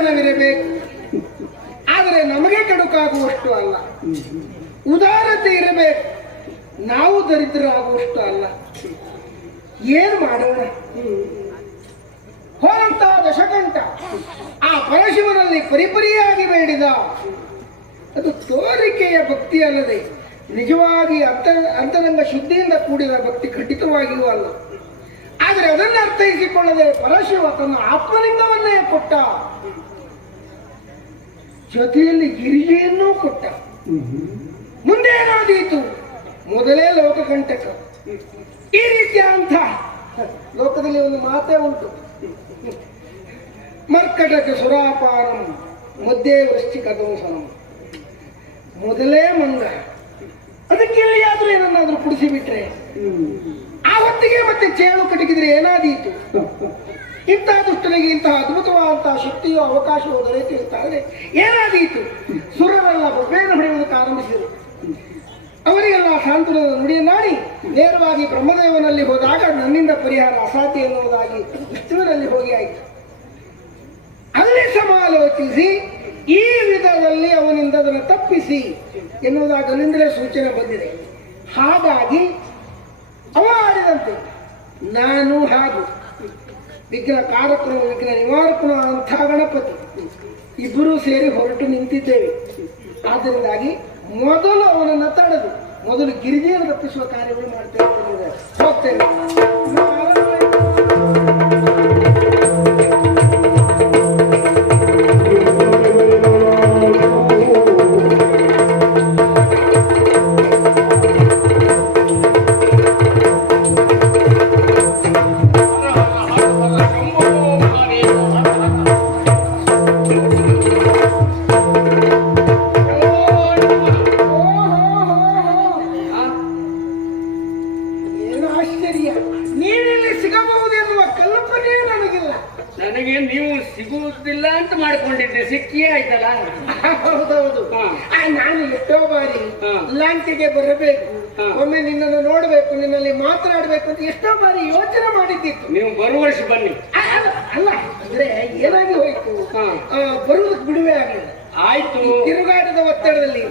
ಬಡತನವಿರಬೇಕು, ಆದರೆ ನಮಗೆ ಕೆಡುಕಾಗುವಷ್ಟು ಅಲ್ಲ. ಉದಾರತೆ ಇರಬೇಕು, ನಾವು ದರಿದ್ರರಾಗುವಷ್ಟು ಅಲ್ಲ. ಏನು ಮಾಡೋಣ? ಹೋದಂತ ದಶಕಂಠ ಆ ಪರಶಿವನಲ್ಲಿ ಪರಿಪರಿಯಾಗಿ ಬೇಡಿದ. ಅದು ತೋರಿಕೆಯ ಭಕ್ತಿ ಅಲ್ಲದೆ ನಿಜವಾಗಿ ಅಂತರಂಗ ಶುದ್ಧಿಯಿಂದ ಕೂಡಿದ ಭಕ್ತಿ ಖಂಡಿತವಾಗಿಯೂ ಅಲ್ಲ. ಆದರೆ ಅದನ್ನು ಅರ್ಥೈಸಿಕೊಳ್ಳದೆ ಪರಶಿವ ತನ್ನ ಆತ್ಮಲಿಂಗವನ್ನೇ ಕೊಟ್ಟ, ಜೊತೆಯಲ್ಲಿ ಗಿರಿಜೆಯನ್ನೂ ಕೊಟ್ಟ. ಮುಂದೇನಾದೀತು? ಮೊದಲೇ ಲೋಕಕಂಟಕ. ಈ ರೀತಿಯ ಅಂತ ಲೋಕದಲ್ಲಿ ಒಂದು ಮಾತೇ ಉಂಟು, ಮರ್ಕಟಕ ಸುರಾಪಾನಂ ಮಧ್ಯೆ ವೃಶ್ಚಿಕ ದಂಸನಂ. ಮೊದಲೇ ಮಂಗ, ಅದಕ್ಕೆ ಎಲ್ಲಿಯಾದ್ರೂ ಏನನ್ನಾದ್ರೂ ಕುಡಿಸಿಬಿಟ್ರೆ ಆ ಹೊತ್ತಿಗೆ ಮತ್ತೆ ಚೇಳು ಕಟಕಿದ್ರೆ ಏನಾದೀತು? ಇಂತಹ ದುಷ್ಟನಿಗೆ ಇಂತಹ ಅದ್ಭುತವಾದಂತಹ ಶಕ್ತಿಯೋ ಅವಕಾಶವೋ ದೊರೆತಿರುತ್ತಾರೆ, ಏನಾದೀತು? ಸುರರೆಲ್ಲ ಬೊಬ್ಬೆಯನ್ನು ಹೊಡೆಯುವುದಕ್ಕೆ ಆರಂಭಿಸಿದರು. ಅವರಿಗೆಲ್ಲ ಸಾಂತ್ವನದ ನುಡಿಯನ್ನಾಡಿ ನೇರವಾಗಿ ಬ್ರಹ್ಮದೇವನಲ್ಲಿ ಹೋದಾಗ ನನ್ನಿಂದ ಪರಿಹಾರ ಅಸಾಧ್ಯ ಎನ್ನುವುದಾಗಿ ವಿಷ್ಣುವಿನಲ್ಲಿ ಹೋಗಿ ಆಯಿತು. ಅಲ್ಲಿ ಸಮಾಲೋಚಿಸಿ ಈ ವಿಧದಲ್ಲಿ ಅವನಿಂದ ಅದನ್ನು ತಪ್ಪಿಸಿ ಎನ್ನುವುದಾಗಿ ಅಲ್ಲಿಂದಲೇ ಸೂಚನೆ ಬಂದಿದೆ. ಹಾಗಾಗಿ ಅವ ಆಡಿದಂತೆ ನಾನು ಹಾಗೂ ವಿಘ್ನ ಕಾರಕನು ವಿಘ್ನ ನಿವಾರಕನು ಅಂಥ ಗಣಪತಿ ಇಬ್ಬರೂ ಸೇರಿ ಹೊರಟು ನಿಂತಿದ್ದೇವೆ. ಆದ್ದರಿಂದಾಗಿ ಮೊದಲು ಅವನನ್ನು ತಡೆದು ಮೊದಲು ಗಿರಿಜೆಯನ್ನು ತಪ್ಪಿಸುವ ಕಾರ್ಯಗಳು ಮಾಡ್ತೇವೆ, ಹೋಗ್ತೇವೆ. ಸಿಗುವುದಿಲ್ಲ ಅಂತ ಮಾಡ್ಕೊಂಡಿದ್ದೆ, ಸಿಕ್ಕಿಯೇ ಆಯ್ತಲ್ಲ. ಹೌದೌದು, ನಾನು ಎಷ್ಟೋ ಬಾರಿ ಲಾಂಚಿಗೆ ಬರಬೇಕು, ಒಮ್ಮೆ ನಿನ್ನನ್ನು ನೋಡ್ಬೇಕು, ನಿನ್ನಲ್ಲಿ ಮಾತನಾಡ್ಬೇಕು ಅಂತ ಎಷ್ಟೋ ಬಾರಿ ಯೋಚನೆ ಮಾಡಿದ್ದಿತ್ತು. ನೀವು ಬರುವ ವರ್ಷ ಬನ್ನಿ. ಅಲ್ಲ ಅಂದ್ರೆ ಏನಾಗಿ ಹೋಯ್ತು, ಬರುವುದಕ್ಕೆ ಬಿಡುವೆ ಆಗಲಿಲ್ಲ. ಆಯ್ತು, ತಿರುಗಾಟದ ಒತ್ತಡದಲ್ಲಿ.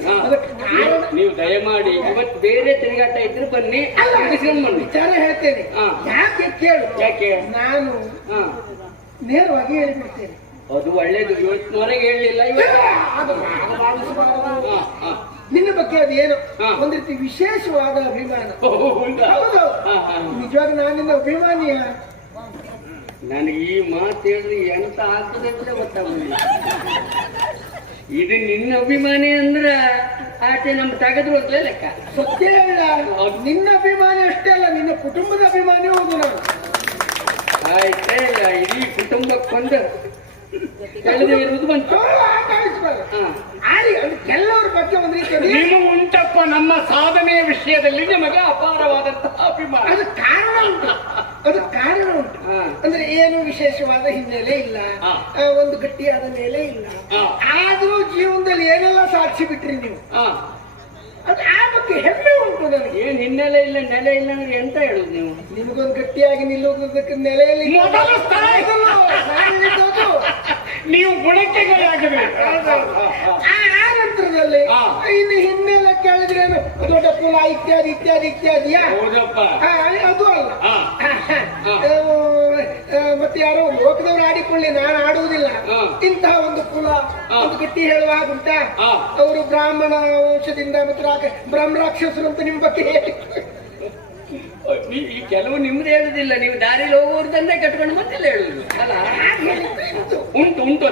ನೀವು ದಯಮಾಡಿ ಇವತ್ತು ಬೇರೆ ತಿರುಗಾಟ ಇದ್ರೆ ಬನ್ನಿ, ಬನ್ನಿ. ವಿಚಾರ ಹೇಳ್ತೇನೆ, ಯಾಕೆ ಕೇಳು. ಯಾಕೆ? ನಾನು ನೇರವಾಗಿ ಹೇಳಿಬಿಡ್ತೇನೆ. ಅದು ಒಳ್ಳೇದು, ಇವತ್ತಿನವರೆಗೆ ಹೇಳಲಿಲ್ಲ. ನಿನ್ನ ಬಗ್ಗೆ ಅದೇನು ಒಂದ್ ರೀತಿ ವಿಶೇಷವಾದ ಅಭಿಮಾನ. ಹೌದು, ನಿಜವಾಗಿ ನಾನು ನಿನ್ನ ಅಭಿಮಾನಿಯ. ನನಗೆ ಈ ಮಾತು ಹೇಳಿದ್ರೆ ಎಂತ ಆಗ್ತದೆ ಅಂತ ಗೊತ್ತಾಗುದಿಲ್ಲ. ಇದು ನಿನ್ನ ಅಭಿಮಾನಿ ಅಂದ್ರ ಆಚೆ ನಮ್ ತೆಗೆದ್ರು ಅಂತಲೇ ಲೆಕ್ಕ. ಸತ್ಯ ಇಲ್ಲ, ನಿನ್ನ ಅಭಿಮಾನಿ ಅಷ್ಟೇ ಅಲ್ಲ, ನಿನ್ನ ಕುಟುಂಬದ ಅಭಿಮಾನಿ ಹೌದು ನಾನು. ಆಯ್ತೇ ಇಲ್ಲ, ಇಡೀ ಕುಟುಂಬಕ್ಕೊಂದು ಕಳೆದು ಇರುವುದು ಬಂತು. ಕೆಲವರ ಬಗ್ಗೆ ಒಂದು ರೀತಿ ನೀವು ಉಂಟಪ್ಪ ನಮ್ಮ ಸಾಧನೆಯ ವಿಷಯದಲ್ಲಿ ನಿಮಗೆ ಅಪಾರವಾದಂತಹ ಅಭಿಮಾನ. ಅದು ಕಾರಣ ಉಂಟು, ಅದು ಕಾರಣ ಉಂಟು. ಅಂದ್ರೆ ಏನು ವಿಶೇಷವಾದ ಹಿನ್ನೆಲೆ ಇಲ್ಲ, ಒಂದು ಗಟ್ಟಿಯಾದ ಮೇಲೆ ಇಲ್ಲ. ಆದ್ರೂ ಜೀವನದಲ್ಲಿ ಏನೆಲ್ಲ ಸಾಧಿಸಿ ಬಿಟ್ರಿ ನೀವು, ಅದು ಆ ಬಗ್ಗೆ ಹೆಮ್ಮೆ ಉಂಟು ನನಗೆ. ಏನ್ ಹಿನ್ನೆಲೆ ಇಲ್ಲ, ನೆಲೆ ಇಲ್ಲ ಅಂದ್ರೆ ಎಂತ ಹೇಳುದು ನೀವು? ನಿಮಗೊಂದು ಗಟ್ಟಿಯಾಗಿ ನಿಲ್ಲುವುದಕ್ಕೆ ನೆಲೆಯಲ್ಲಿ ಮೊದಲ ಸ್ಥಳ ನೀವು ಗುಣಕ್ಕೆಗಳಾಗಬೇಕು. ಆ ನಂತರದಲ್ಲಿ ಇನ್ನು ಹಿನ್ನೆಲೆ ಕೇಳಿದ್ರೆ ದೊಡ್ಡ ಕುಲ ಇತ್ಯಾದಿ ಇತ್ಯಾದಿ ಇತ್ಯಾದಿಯಾ? ಅದು ಅಲ್ಲ. ಮತ್ತೆ ಯಾರೋ ಲೋಕದವರು ಆಡಿಕೊಳ್ಳಿ, ನಾನು ಆಡುವುದಿಲ್ಲ. ಇಂತಹ ಒಂದು ಕುಲ ಒಂದು ಗಟ್ಟಿ ಹೇಳುವ ಹಾಗುಂಟ. ಅವರು ಬ್ರಾಹ್ಮಣ ವಂಶದಿಂದ ಮತ್ತು ಬ್ರಹ್ಮರಾಕ್ಷಸರು ಅಂತ ನಿಮ್ಮ ಬಗ್ಗೆ ಹೇಳಿ ಈ ಕೆಲವು ನಿಮ್ದು ಹೇಳುದಿಲ್ಲ, ನೀವು ದಾರಿಲಿ ಹೋಗುವುದನ್ನೇ ಕಟ್ಕೊಂಡು ಮತ್ತೆಲ್ಲ ಹೇಳುದು ಅಲ್ಲ. ಉಂಟು ಉಂಟು,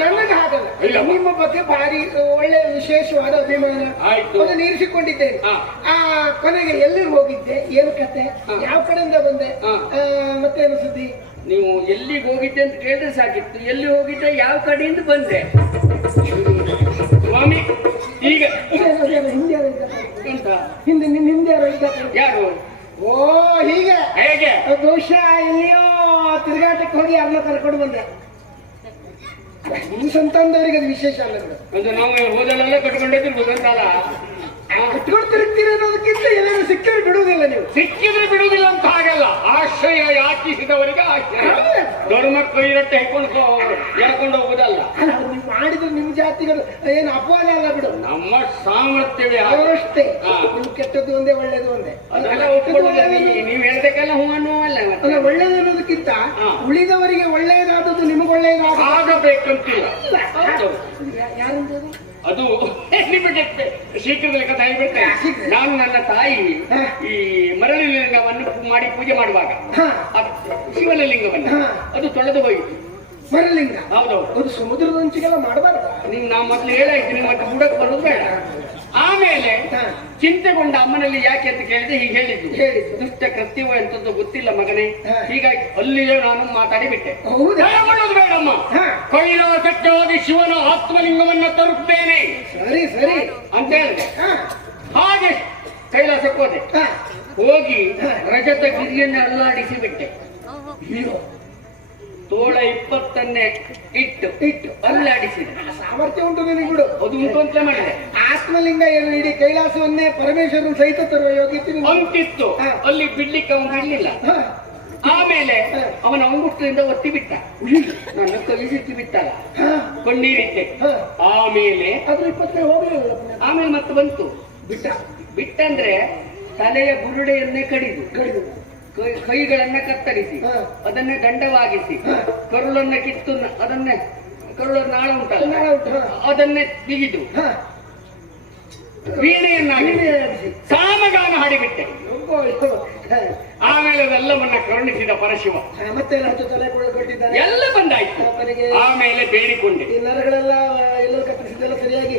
ನನಗೆ ಹಾಗಲ್ಲ. ನಿಮ್ಮ ಬಗ್ಗೆ ಭಾರಿ ಒಳ್ಳೆ ವಿಶೇಷವಾದ ಅಭಿಮಾನ ಅದನ್ನು ಇರಿಸಿಕೊಂಡಿದ್ದೇನೆ. ಕೊನೆಗೆ ಎಲ್ಲಿ ಹೋಗಿದ್ದೆ, ಏನು ಕತೆ, ಯಾವ ಕಡೆಯಿಂದ ಬಂದೆ, ಮತ್ತೇನು ಸುದ್ದಿ? ನೀವು ಎಲ್ಲಿಗೆ ಹೋಗಿದ್ದೆ ಅಂತ ಕೇಳಿದ್ರೆ ಸಾಕಿತ್ತು. ಎಲ್ಲಿ ಹೋಗಿದ್ದೆ, ಯಾವ ಕಡೆಯಿಂದ ಬಂದೆ ಸ್ವಾಮಿ? ಈಗ ಹಿಂದೆ ನಿನ್ನ ಹಿಂದೆ ಯಾರು? ಓ ಹೀಗೆ ಹೇಗೆ? ಬಹುಶಃ ಎಲ್ಲಿಯೋ ತಿರುಗಾಟಕ್ಕೆ ಹೋಗಿ ಯಾರನ್ನ ಕರ್ಕೊಂಡು ಬಂದೆ. ನಿಮ್ಮ ಸಂತಾನದವರಿಗೆ ಅದು ವಿಶೇಷ ಅಲ್ಲ. ಒಂದು ನಾವು ಹೋದಲ್ಲೆಲ್ಲ ಕಟ್ಕೊಂಡಿದ್ರು ಗೊತ್ತಲ್ಲ. ಕಟ್ಕೊಂಡು ತಿರುಗ್ತೀರಿ ಅನ್ನೋದಕ್ಕಿಂತ ಎಲ್ಲರೂ ಸಿಕ್ಕಿದ್ರೆ ಬಿಡುವುದಿಲ್ಲ ನೀವು. ಸಿಕ್ಕಿದ್ರೆ ಬಿಡುವುದಿಲ್ಲ ಅಂತ ಹಾಗಲ್ಲ, ಆಶ್ರಯ ಯಾಚಿಸಿದವರಿಗೆ ಆಶ್ರಯ. ಧರ್ಮ ಕೈರಟ್ಟೆ ಹಿಡ್ಕೊಂಡು ಎಳ್ಕೊಂಡು ಹೋಗುದಲ್ಲ. ನೀವು ಮಾಡಿದ್ರೆ ನಿಮ್ ಜಾತಿಗಳು ಏನು ಅಪವಾದ ಅಲ್ಲ ಬಿಡು, ನಮ್ಮ ಸಾಮರ್ಥ್ಯವೇ ಅಷ್ಟೇ. ನೀವು ಕೆಟ್ಟದ್ದು ಒಂದೇ ಒಳ್ಳೇದು ಒಂದೇ ನೀವು ಹೇಳ್ಬೇಕಲ್ಲ ಹೂ ಅನ್ನುವಲ್ಲ. ಅಲ್ಲ, ಒಳ್ಳೇದು ಅನ್ನೋದಕ್ಕಿಂತ ಉಳಿದವರಿಗೆ ಒಳ್ಳೆಯದಾದದ್ದು ನಿಮಗೆ ಒಳ್ಳೆಯದಾಗಬೇಕಂತಿಲ್ಲ. ಯಾರು ಅದು ನಿಮಗೆ ಶೀಘ್ರದಲ್ಲಿ ಕಥೆ ಹೇಳ್ಬಿಡ್ತೇನೆ. ನಾನು ನನ್ನ ತಾಯಿ ಈ ಮರಳಿ ಲಿಂಗವನ್ನು ಮಾಡಿ ಪೂಜೆ ಮಾಡುವಾಗ ಶಿವನ ಲಿಂಗವನ್ನು ಅದು ತೊಳೆದು ಹೋಯಿತು. ಮರಲಿಂಗ? ಹೌದೌದು. ಅದು ಸಮುದ್ರದ ಹಂಚಿಗೆಲ್ಲ ಮಾಡಬಾರ್ದ? ನೀವು ನಾವು ಮೊದಲು ಹೇಳಾಯ್ತು, ಮತ್ತೆ ಬುಡಕ್ಕೆ ಬರೋದು ಬೇಡ. ಆಮೇಲೆ ಚಿಂತೆಗೊಂಡ ಅಮ್ಮನಲ್ಲಿ ಯಾಕೆ ಅಂತ ಕೇಳಿದ್ರೆ ಹೀಗೆ ಹೇಳಿದ್ದು, ದುಷ್ಟ ಕೃತ್ಯವ ಎಂತದ್ದು ಗೊತ್ತಿಲ್ಲ ಮಗನೇ. ಹೀಗಾಗಿ ಅಲ್ಲಿಯೇ ನಾನು ಮಾತಾಡಿ ಬಿಟ್ಟೆ. ಮಾಡೋದು ಬೇಡಮ್ಮ, ಕೈಲಾಸಕ್ಕೆ ಹೋಗಿ ಶಿವನ ಆತ್ಮಲಿಂಗವನ್ನ ತರುತ್ತೇನೆ ಸರಿ ಸರಿ ಅಂತ ಹೇಳಿದೆ. ಹಾಗೆ ಕೈಲಾಸಕ್ಕೆ ಹೋದೆ. ಹೋಗಿ ರಜತ ಗಿರಿಯನ್ನ ಅಲ್ಲಾಡಿಸಿ ಬಿಟ್ಟೆ. ತೋಳ 20ನ್ನೇ ಇಟ್ಟು ಅಲ್ಲಾಡಿಸಿದೆ. ಸಾಮರ್ಥ್ಯ ಉಂಟು ನಿನಗೆ ಬಿಡು. ಅದು ಉಂಟು ಅಂತ ಮಾಡಿದೆ. ಆತ್ಮಲಿಂಗ ಏನು ಇಡೀ ಕೈಲಾಸವನ್ನೇ ಪರಮೇಶ್ವರನ ಸಹಿತ ತರುವ ಯೋಗ್ಯತೆ ಅಂತಿತ್ತು. ಅಲ್ಲಿ ಬಿಡ್ಲಿಕ್ಕೆ ಅವನು ಬಿಡ್ಲಿಲ್ಲ. ಆಮೇಲೆ ಅವನ ಅಂಗುಷ್ಟದಿಂದ ಒತ್ತಿ ಬಿಟ್ಟ. ನನ್ನ ಕೈ ಸಿಕ್ಕಿ ಬಿಟ್ಟಲ್ಲ, ಕಣ್ಣೀರಿಟ್ಟೆ. ಆಮೇಲೆ ಅದು 20ನೇ ಹೋಗಲಿಲ್ಲ. ಆಮೇಲೆ ಮತ್ತೆ ಬಂತು. ಬಿಟ್ಟಂದ್ರೆ ತಲೆಯ ಬುರುಡೆಯನ್ನೇ ಕಡಿದು ಕೈಗಳನ್ನ ಕತ್ತರಿಸಿ ಅದನ್ನೇ ದಂಡವಾಗಿಸಿ ಕರುಳನ್ನ ಕಿತ್ತು ಅದನ್ನೇ ಕರುಳ ನಾಳ ಉಂಟಲ್ಲ ಅದನ್ನೇ ಬಿಗಿದು ವೀಣೆಯನ್ನಾಗಿ ಸಾಮಗಾನ ಹಾಡಿಬಿಟ್ಟೆ. ಆಮೇಲೆ ಅದೆಲ್ಲವನ್ನ ಕರುಣಿಸಿದ ಪರಶಿವ. ಮತ್ತೆ ಎಲ್ಲ ಬಂದಾಯ್ತು. ಆಮೇಲೆ ಬೇಡಿಕೊಂಡೆ. ನರಗಳೆಲ್ಲ ಎಲ್ಲ ಕತ್ತರಿಸಿದೆಲ್ಲ ಸರಿಯಾಗಿ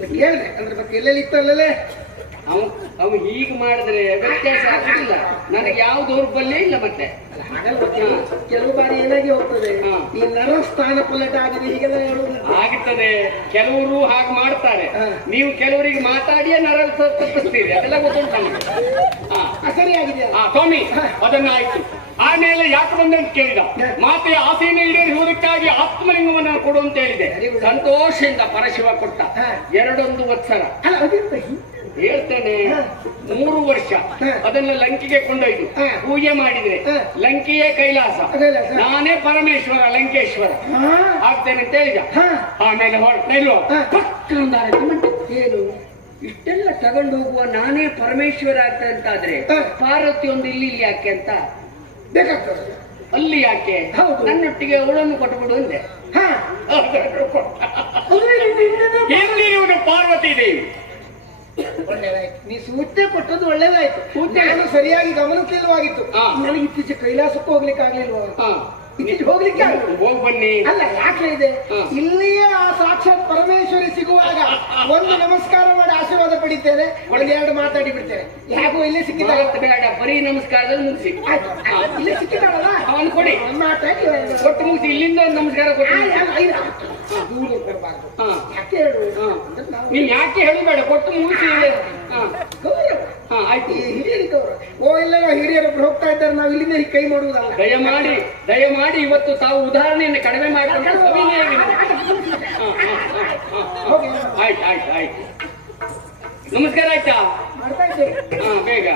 ಕೇಳಿದೆ. ಅಂದ್ರೆ ಮತ್ತೆ ಎಲ್ಲೆಲ್ಲಿ ಇತ್ತು ಅಲ್ಲೇ ಅವು ಹೀಗೆ ಮಾಡಿದ್ರೆ ವ್ಯತ್ಯಾಸ ಆಗುದಿಲ್ಲ. ನನಗೆ ಯಾವ ದೌರ್ಬಲ್ಯ ಇಲ್ಲ. ಮತ್ತೆ ಕೆಲವು ಬಾರಿ ಏನಾಗಿ ಹೋಗ್ತದೆ, ಈ ನರ ಸ್ಥಾನ ಪಲಟ ಆಗಿದೆ ಹೀಗೆಲ್ಲ ಆಗುತ್ತದೆ. ಕೆಲವರು ಹಾಗೆ ಮಾಡ್ತಾರೆ. ನೀವು ಕೆಲವರಿಗೆ ಮಾತಾಡಿಯೇ ನರ ತಪ್ಪಿಸ್ತೀರಿ, ಅದೆಲ್ಲ ಗೊತ್ತುಂಟು ನಮಗೆ. ಸರಿಯಾಗಿದೆ ಸ್ವಾಮಿ, ಅದನ್ನ ಆಯ್ತು. ಆಮೇಲೆ ಯಾಕೆ ಬಂದೆ ಅಂತ ಕೇಳಿದ. ಮಾತೆಯ ಆಸೆಯನ್ನು ಈಡೇರಿಸುವುದಕ್ಕಾಗಿ ಆತ್ಮಲಿಂಗವನ್ನು ಕೊಡು ಅಂತ ಹೇಳಿದೆ. ಸಂತೋಷದಿಂದ ಪರಶಿವ ಕೊಟ್ಟ. 2 ವತ್ಸರ ಹೇಳ್ತೇನೆ, 3 ವರ್ಷ ಅದನ್ನ ಲಂಕೆಗೆ ಕೊಂಡೊಯ್ದು ಪೂಜೆ ಮಾಡಿದ್ರೆ ಲಂಕೆಯೇ ಕೈಲಾಸ, ನಾನೇ ಪರಮೇಶ್ವರ ಲಂಕೇಶ್ವರ ಆಗ್ತೇನೆ ಅಂತ ಹೇಳಿದ. ಆಮೇಲೆ ಏನು ಇಷ್ಟೆಲ್ಲ ತಗೊಂಡು ಹೋಗುವ ನಾನೇ ಪರಮೇಶ್ವರ ಆಗ್ತದೆ ಅಂತಾದ್ರೆ ಪಾರ್ವತಿ ಒಂದು ಇಲ್ಲಿ ಯಾಕೆ ಅಂತ ಬೇಕಾಗ್ತದೆ. ಅಲ್ಲಿ ಯಾಕೆ ನನ್ನೊಟ್ಟಿಗೆ ಅವಳನ್ನು ಕೊಟ್ಟುಬಿಡು ಅಂದೆ. ಎಲ್ಲಿರುವುದು ಪಾರ್ವತಿ ದೇವಿ? ಒಳ್ಳೇದಾಯ್ತು, ನೀ ಸೂಚನೆ ಕೊಟ್ಟದ್ದು ಒಳ್ಳೇದಾಯ್ತು. ನಾನು ಸರಿಯಾಗಿ ಗಮನಿಸಲಿಲ್ವಾಗಿತ್ತು. ನನಗೆ ಇತ್ತೀಚೆ ಕೈಲಾಸಕ್ಕೂ ಹೋಗ್ಲಿಕ್ಕೆ ಆಗ್ಲಿಲ್ವ? ಇತ್ತೀಚೆ ಹೋಗ್ಲಿಕ್ಕೆ ಹೋಗಿ ಬನ್ನಿ. ಅಲ್ಲ, ಯಾಕೆ ಇದೆ, ಇಲ್ಲಿಯೇ ಆ ಸಾಕ್ಷಾತ್ ಪರಮೇಶ್ವರಿ ಸಿಗುವಾಗ ಒಂದು ನಮಸ್ಕಾರ ಮಾಡಿ ಆಶೀರ್ವಾದ ಪಡಿತೇನೆ, 1-2 ಮಾತಾಡಿ ಬಿಡ್ತೇನೆ. ಯಾಕೋ ಇಲ್ಲೇ ಸಿಕ್ಕಿದಾಗ ಬೇಡ, ಬರೀ ನಮಸ್ಕಾರದಲ್ಲಿ ಮುಗಿಸಿ. ಇಲ್ಲೇ ಸಿಕ್ಕಿದಾಳಲ್ಲ ಅವನು ಕೊಡಿ, ಮಾತಾಡಿ ಕೊಟ್ಟು ಮುಗಿಸಿ. ಇಲ್ಲಿಂದ ಒಂದು ನಮಸ್ಕಾರ ಕೊಟ್ಟು ಯಾಕೆ ಹೇಳು, ನೀವ್ ಯಾಕೆ ಹೇಳಬೇಡ, ಕೊಟ್ಟು ಮುಗಿಸಿ. ಗೌರವ ಆಯ್ತು, ಹಿರಿಯರಿಗೆ ಗೌರವ. ಓ ಇಲ್ಲ, ಹಿರಿಯರೊಬ್ರು ಹೋಗ್ತಾ ಇದ್ದಾರೆ, ನಾವು ಇಲ್ಲಿಂದ ಕೈ ಮಾಡುವುದಲ್ಲ. ದಯಮಾಡಿ ಇವತ್ತು ತಾವು ಉದಾಹರಣೆಯನ್ನು ಕಡಿಮೆ ಮಾಡಿಕೊಂಡು ಆಯ್ತು ಆಯ್ತು ಆಯ್ತು. ನಮಸ್ಕಾರ ಆಯ್ತಾ? ಮಾಡ್ತಾ ಇದ್ದೇವೆ. ಬೇಗ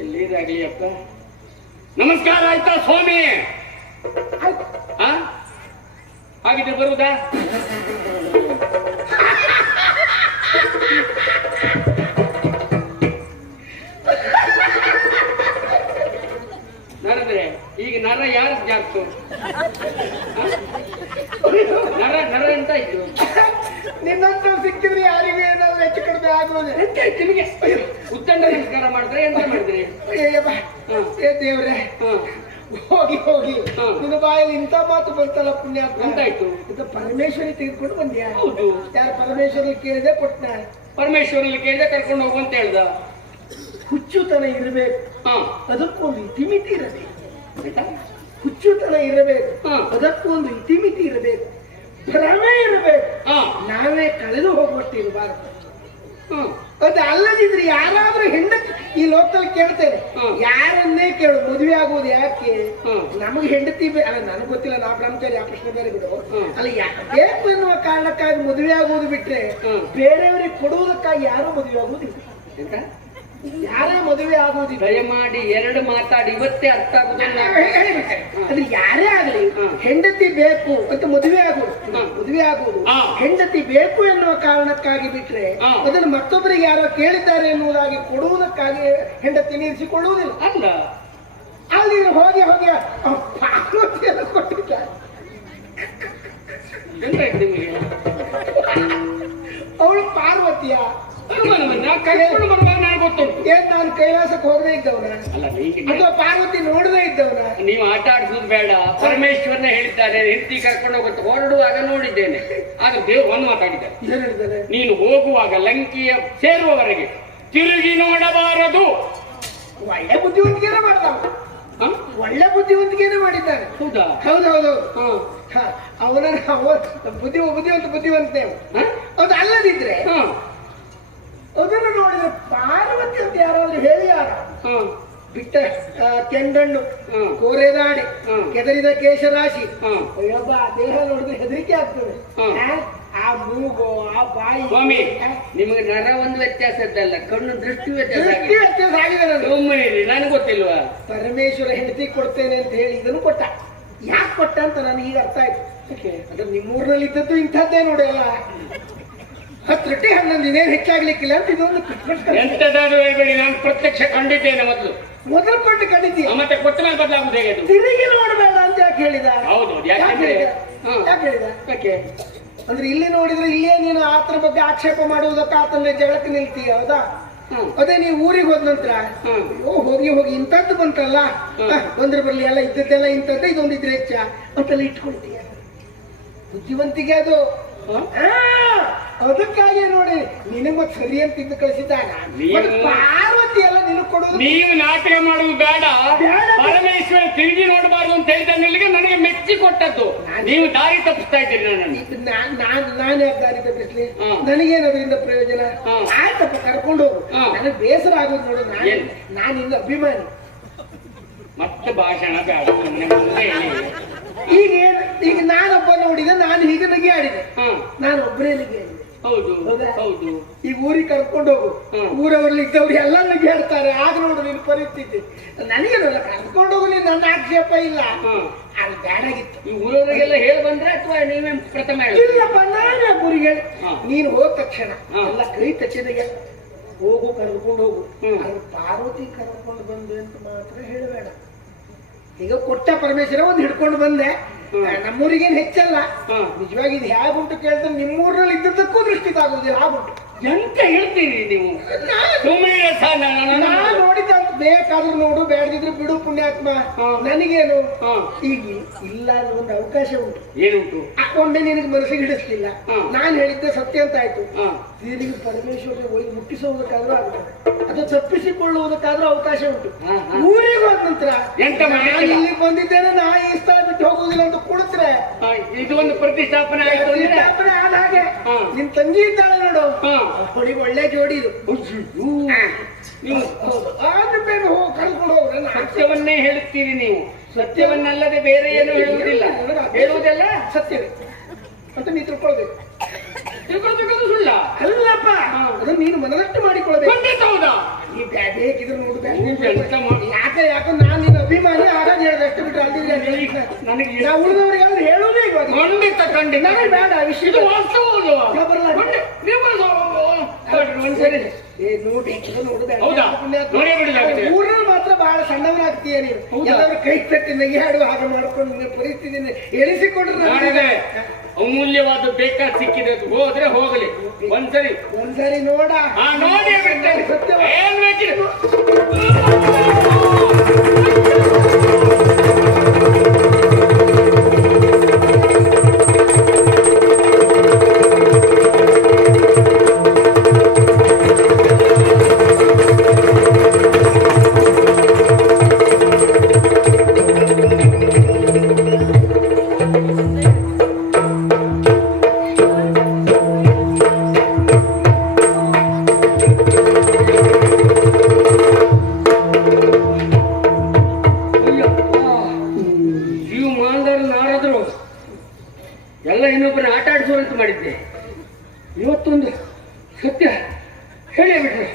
ಎಲ್ಲಿದಾಗ್ಲಿ ಅಪ್ಪ. ನಮಸ್ಕಾರ ಆಯ್ತಾ ಸ್ವಾಮಿ? ಹಾಗಿದ್ರೆ ಬರುವುದಾ? ನರದ್ರೆ ಈಗ ನರ ಯಾರು ಜಾಸ್ತು? ನರ ಎಂತ ಆಯ್ತು? ನಿನ್ನಂತ ಸಿಕ್ಕಿದ್ರೆ ಯಾರಿಗೂ ಏನಾದ್ರು ಹೆಚ್ಚು ಕಡಿಮೆ ಆಗುವುದು. ನಿಮಗೆ ಉತ್ತಂಡ ನಮಸ್ಕಾರ ಮಾಡಿದ್ರೆ ಎಂತ ಮಾಡಿದ್ರಿ? ದೇವ್ರೆ, ಹೋಗಿ ಹೋಗಿ ನಿನ್ನ ಬಾಯಲ್ಲಿ ಇಂಥ ಮಾತು ಬಂತಲ್ಲ ಪುಣ್ಯ. ಎಂತಾಯ್ತು? ಇದು ಪರಮೇಶ್ವರಿ ತೆಗೆದುಕೊಂಡು ಬಂದ್ಯಾ? ಹೌದು. ಯಾರು ಪರಮೇಶ್ವರಿ ಕೇಳಿದೆ ಕೊಟ್ಟ? ಪರಮೇಶ್ವರಲ್ಲಿ ಕೇಳಿದೆ ಕರ್ಕೊಂಡು ಹೋಗು ಅಂತ ಹೇಳ್ದ. ಹುಚ್ಚುತನ ಇರಬೇಕು, ಅದಕ್ಕೊಂದು ಇತಿಮಿತಿ ಇರಬೇಕು. ಹುಚ್ಚುತನ ಇರಬೇಕು, ಅದಕ್ಕೊಂದು ಇತಿಮಿತಿ ಇರಬೇಕು. ಭ್ರಮೆ ಇರಬೇಕು, ನಾವೇ ಕಳೆದು ಹೋಗುವಷ್ಟು ಇರಬಾರದು. ಅದು ಅಲ್ಲದಿದ್ರೆ ಯಾರಾದ್ರೂ ಹೆಂಡತಿ ಈ ಲೋಕದಲ್ಲಿ ಕೇಳ್ತೇನೆ, ಯಾರನ್ನೇ ಕೇಳು ಮದುವೆ ಆಗುವುದು ಯಾಕೆ, ನಮಗೆ ಹೆಂಡತಿ ಅಲ್ಲ ನನಗೆ ಗೊತ್ತಿಲ್ಲ, ನಾ ಬ್ರಹ್ಮಚಾರಿ, ಆ ಪ್ರಶ್ನೆ ಬೇರೆ ಬಿಡು. ಅಲ್ಲ ಬೇಕು ಎನ್ನುವ ಕಾರಣಕ್ಕಾಗಿ ಮದುವೆ ಆಗುವುದು ಬಿಟ್ರೆ ಬೇರೆಯವರಿಗೆ ಕೊಡುವುದಕ್ಕಾಗಿ ಯಾರು ಮದುವೆ ಆಗುವುದಿಲ್ಲ, ಯಾರೇ ಮದುವೆ ಆಗುವುದಿಲ್ಲ. ದಯಮಾಡಿ ಎರಡು ಮಾತಾಡಿ ಇವತ್ತೇ ಅರ್ಥ ಆಗುದಿಲ್ಲ. ಅದು ಯಾರೇ ಆಗಲಿ ಹೆಂಡತಿ ಬೇಕು ಅಂತ ಮದುವೆ ಆಗುವುದು ಹೆಂಡತಿ ಬೇಕು ಎನ್ನುವ ಕಾರಣಕ್ಕಾಗಿ ಬಿಟ್ರೆ ಅದನ್ನು ಮತ್ತೊಬ್ಬರಿಗೆ ಯಾರೋ ಕೇಳಿದ್ದಾರೆ ಎನ್ನುವುದಾಗಿ ಕೊಡುವುದಕ್ಕಾಗಿ ಹೆಂಡತಿ ನಿಲ್ಲಿಸಿಕೊಳ್ಳುವುದಿಲ್ಲ. ಅಲ್ಲ ಅಲ್ಲಿ ಹೋಗಿ ಪಾರ್ವತಿಯನ್ನು ಕೊಟ್ಟಿದ್ದಾರೆ. ಅವಳು ಪಾರ್ವತಿಯ ಏನ್ ನಾನು ಕೈಲಾಸಕ್ಕೆ ಹೋಗದೇ ಇದ್ದವನ ಅಥವಾ ಪಾರ್ವತಿ ನೋಡದೇ ಇದ್ದವನ? ನೀವು ಆಟ ಆಡಿಸೋದು ಬೇಡ, ಪರಮೇಶ್ವರನ ಹೇಳಿದ್ದಾರೆ ಹೆಂಡತಿ ಕರ್ಕೊಂಡು ಹೋಗುತ್ತೆ. ಹೊರಡುವಾಗ ನೋಡಿದ್ದೇನೆ, ಆಗ ದೇವ್ರು ಒಂದು ಮಾತಾಡಿದ್ದಾರೆ. ಏನ್ ಹೇಳಿದ್ದಾರೆ? ನೀನು ಹೋಗುವಾಗ ಲಂಕಿಯ ಸೇರುವವರೆಗೆ ತಿರುಗಿ ನೋಡಬಾರದು. ಒಳ್ಳೆ ಬುದ್ಧಿವಂತಿಕೆನೇ ಮಾಡ್ತಾವ, ಒಳ್ಳೆ ಬುದ್ಧಿವಂತಿಕೆನೇ ಮಾಡಿದ್ದಾನೆ. ಹೌದಾ? ಹೌದೌದು. ಅವನ ಬುದ್ಧಿವಂತನೇ ಅದು. ಅಲ್ಲದಿದ್ರೆ ಅದನ್ನು ನೋಡಿದ್ರೆ ಪಾರ್ವತಿ ಅಂತ ಯಾರಾದ್ರೂ ಹೇಳಿ ಯಾರ ಬಿಟ್ಟ ಕೆಂಡಣ್ಣು ಕೋರೆದಾಡಿ ಕೆದರಿದ ಕೇಶರಾಶಿ ಒಬ್ಬ ದೇಹ ನೋಡಿದ್ರೆ ಹೆದರಿಕೆ ಆಗ್ತದೆ. ಆ ಮೂಗು ಆ ಬಾಯಿ. ಸ್ವಾಮಿ ನಿಮಗೆ ನರ ಒಂದು ವ್ಯತ್ಯಾಸ ಇದ್ದಲ್ಲ, ಕಣ್ಣು ದೃಷ್ಟಿ ವ್ಯತ್ಯಾಸ ಆಗಿದೆ. ನನಗೆ ಗೊತ್ತಿಲ್ವಾ? ಪರಮೇಶ್ವರ ಹೆಂಡತಿ ಕೊಡ್ತೇನೆ ಅಂತ ಹೇಳಿ ಇದನ್ನು ಕೊಟ್ಟ. ಯಾಕೆ ಕೊಟ್ಟ ಅಂತ ನನಗೆ ಈಗ ಅರ್ಥ ಆಯ್ತು. ಅದ್ರ ನಿಮ್ಮೂರಿನಲ್ಲಿ ಇದ್ದದ್ದು ಇಂಥದ್ದೇ ನೋಡಿ ಅಲ್ಲ, 10 ರೊಟ್ಟಿ 11 ಇದೇನು ಹೆಚ್ಚಾಗ್ಲಿಕ್ಕಿಲ್ಲ ಅಂತ ಇದೊಂದು ಎಂತದಾದ್ರು ಹೇಳ್ಬೇಡಿ, ನಾನು ಪ್ರತ್ಯಕ್ಷ ಕಂಡಿದ್ದೇನೆ. ಮೊದಲು ಕೊಟ್ಟು ಕಂಡಿದ್ದೀಯ, ಮತ್ತೆ ಕೊಟ್ಟ ಮೇಲೆ ಬದಲಾಗುದು ಹೇಗೆ? ತಿರುಗಿ ನೋಡಬೇಡ ಅಂತ ಯಾಕೆ ಹೇಳಿದ? ಹೌದು, ಯಾಕೆ ಹೇಳಿದ? ಯಾಕೆ ಅಂದ್ರೆ ಇಲ್ಲಿ ನೋಡಿದ್ರೆ ಇಲ್ಲೇ ನೀನು ಆತರ ಬಗ್ಗೆ ಆಕ್ಷೇಪ ಮಾಡುವುದಕ್ಕೆ ಆತನ ಜಗಳಕ್ಕೆ ನಿಲ್ತೀಯ, ಹೌದಾ? ಅದೇ ನೀವು ಊರಿಗೆ ಹೋದ ನಂತರ ಹೋಗಿ ಇಂಥದ್ದು ಬಂತಲ್ಲ, ಬಂದ್ರೆ ಬರ್ಲಿ ಎಲ್ಲ ಇದ್ದದ್ದೆಲ್ಲ ಇಂಥದ್ದೇ, ಇದೊಂದಿದ್ರೆ ಹೆಚ್ಚ ಅಂತೆಲ್ಲ ಇಟ್ಕೊಳ್ತೀಯ. ಬುದ್ಧಿವಂತಿಗೆ ಅದು. ಅದಕ್ಕಾಗಿ ನೋಡಿ ನಿನಗೆ ಸರಿ ಅಂತ ಇದ್ದು ಕಳಿಸಿದಾಗ ಪಾರ್ವತಿ ಎಲ್ಲ ನಿನಗೆ ಕೊಡೋದು. ನೀವು ನಾಟಕ ಮಾಡುವುದು ಬೇಡ, ಪರಮೇಶ್ವರ ತಿರುಗಿ ನೋಡಬಾರ್ದು ಅಂತ ಹೇಳಿದ ನನಗೆ ಮೆಚ್ಚಿ ಕೊಟ್ಟದ್ದು. ನೀವು ದಾರಿ ತಪ್ಪಿಸ್ತಾ ಇದ್ದೀರಿ ನಾನು ಯಾಕೆ ದಾರಿ ತಪ್ಪಿಸ್ಲಿ? ನನಗೇನು ಅದರಿಂದ ಪ್ರಯೋಜನ? ಆಯ್ತಪ್ಪ ಕರ್ಕೊಂಡು ಹೋಗು, ನನಗೆ ಬೇಸರ ಆಗೋದು ನೋಡು. ನಾನು ಇನ್ನು ಅಭಿಮಾನಿ. ಮತ್ತೆ ಭಾಷಣ ಬೇಡ. ಈಗ ನಾನೊಬ್ಬ ನೋಡಿದೆ, ನಾನು ಹೀಗೆ ನಗೆ ಆಡಿದೆ, ನಾನು ಒಬ್ಬನೇ ನಗೆ ಆಡಿದೆ. ಹೌದು. ಈ ಊರಿಗೆ ಕರ್ಕೊಂಡು ಹೋಗು, ಊರವರಲ್ಲಿ ಇದ್ದವ್ರು ಎಲ್ಲ ನಗೆ ಆಡ್ತಾರೆ. ಆಗ ನೋಡು ನಿನ್ ಪರಿಸ್ಥಿತಿ. ನನಗೇನಲ್ಲ ಕರ್ಕೊಂಡು ಹೋಗು, ನನ್ನ ಆಕ್ಷೇಪ ಇಲ್ಲ. ಅದು ಬೇಡಾಗಿತ್ತು. ಈ ಊರವರಿಗೆಲ್ಲ ಹೇಳಿ ಬಂದ್ರೆ ಅಥವಾ ನೀವೇ ಪ್ರಥಮ? ಇಲ್ಲಪ್ಪ, ನಾನೇ ಊರಿಗೆ ಹೇಳಿ. ನೀನು ಹೋದ ತಕ್ಷಣ ಎಲ್ಲ ಕೈ ತಚ್ಚಿದಾಗ ಹೋಗು, ಕರ್ಕೊಂಡು ಹೋಗು. ಅದು ಪಾರ್ವತಿ ಕರ್ಕೊಂಡು ಬಂದೆ ಅಂತ ಮಾತ್ರ ಹೇಳಬೇಡ. ಈಗ ಕೊಟ್ಟ ಪರಮೇಶ್ವರ ಒಂದು ಹಿಡ್ಕೊಂಡು ಬಂದೆ, ನಮ್ಮೂರಿಗೇನು ಹೆಚ್ಚಲ್ಲ. ನಿಜವಾಗಿ ಇದು ಹೇಗುಂಟು ಕೇಳಿದ್ರೆ ನಿಮ್ಮೂರಲ್ಲಿ ಇದ್ದದ್ದಕ್ಕೂ ದೃಷ್ಟಿ ತಾಗುವುದಿಲ್ಲ. ಹಾಗುಂಟು ಎಂತ ಹೇಳ್ತೀರಿ ನೀವು? ನಾನು ನೋಡಿದ ಬೇಕಾದ್ರೂ ನೋಡು, ಬೇಡದಿದ್ರು ಬಿಡು ಪುಣ್ಯಾತ್ಮ. ನನಗೇನು ಈಗ ಇಲ್ಲ ಅನ್ನೋ ಒಂದು ಅವಕಾಶ ಉಂಟು. ಏನುಂಟು? ಒಮ್ಮೆ ನಿನಗೆ ಮನಸ್ಸಿಗೆ ಹಿಡಿಸ್ಲಿಲ್ಲ, ನಾನು ಹೇಳಿದ್ದೆ ಸತ್ಯ ಅಂತ ಆಯ್ತು. ನಿನಗೆ ಪರಮೇಶ್ವರ ಹೋಗಿ ಮುಟ್ಟಿಸುವುದಕ್ಕಾದ್ರೂ ಆಗುತ್ತದೆ, ಅದು ತಪ್ಪಿಸಿಕೊಳ್ಳುವುದಕ್ಕಾದ್ರೂ ಅವಕಾಶ ಉಂಟು. ಊರಿಗೆ ಹೋದ ನಂತರ ಇಲ್ಲಿ ಬಂದಿದ್ದೇನೆ, ನಾ ಈ ಸ್ಥಳ ಬಿಟ್ಟು ಹೋಗುವುದಿಲ್ಲ ಅಂತ ಕುಳಿತ್ರೆ ಇದು ಒಂದು ಪ್ರತಿಷ್ಠಾಪನೆ ಆಯ್ತು. ಪ್ರತಿಷ್ಠಾಪನೆ ಆದ ಹಾಗೆ ನಿನ್ ತಂಗಿ ಇದ್ದಾಳೆ ನೋಡು, ಹೊಡಿ ಒಳ್ಳೆ ಜೋಡಿ ಇದು. ನೀವು ಕಳ್ಕೊಂಡು ಹೋಗ್ರೆ ಸತ್ಯವನ್ನೇ ಹೇಳುತ್ತೀರಿ ನೀವು. ಸತ್ಯವನ್ನಲ್ಲದೆ ಬೇರೆ ಏನು ಹೇಳುವುದಿಲ್ಲ. ಹೇಳುವುದೆಲ್ಲ ಸತ್ಯವೇ ಅಂತ ನೀವು ತಿಳ್ಕೊಳ್ಬೇಕು. ತಿಳ್ಕೊಳ್ಬೇಕದು ಸುಳ್ಳ ಅಲ್ಲಪ್ಪ, ಅದನ್ನು ನೀನು ಮನದಟ್ಟು ಮಾಡಿಕೊಳ್ಬೇಕು. ಖಂಡಿತ ಹೌದಾ? ಈ ಬೇಕಿದ್ರೆ ನೋಡು, ಯಾಕೆ ನಾನು ನಿನ್ನ ಅಭಿಮಾನಿ ಹಾಗಾಗಿ ಹೇಳದಷ್ಟು ಬಿಟ್ಟು ಅಲ್ದಿದ್ರೆ ನನಗೆ ನಾವು ಉಳಿದವರಿಗೆಲ್ಲ ಹೇಳೋದೇ ಇವಾಗ. ಖಂಡಿತ ಖಂಡಿತ ನನಗೆ ಬೇಡ ವಿಷಯ ಒಂದ್ಸರಿ ಊರಲ್ಲಿ ಮಾತ್ರ ಬಹಳ ಸಣ್ಣವನಾಗ್ತೀಯ ನೀನು. ಎಲ್ಲರೂ ಕೈ ತಟ್ಟಿ ನಗೆಯಾಡುವ ಹಾಗೆ ಮಾಡ್ಕೊಂಡು ಪರಿಸ್ಥಿತಿಯನ್ನು ಎಳಿಸಿಕೊಂಡ್ರೆ ಅಮೂಲ್ಯವಾದ ಬೇಕಾದ ಸಿಕ್ಕಿದೆ, ಹೋದ್ರೆ ಹೋಗಲಿ. ಒಂದ್ಸರಿ ನೋಡ ನೋಡಿ ಸತ್ಯ ಏನ್ ಬೇಕಿದೆ. ಎಲ್ಲ ಇನ್ನೊಬ್ಬರನ್ನ ಆಟ ಆಡಿಸುವಂತ ಮಾಡಿದ್ದೆ. ಇವತ್ತೊಂದು ಸತ್ಯ ಹೇಳೇ ಬಿಟ್ರೆ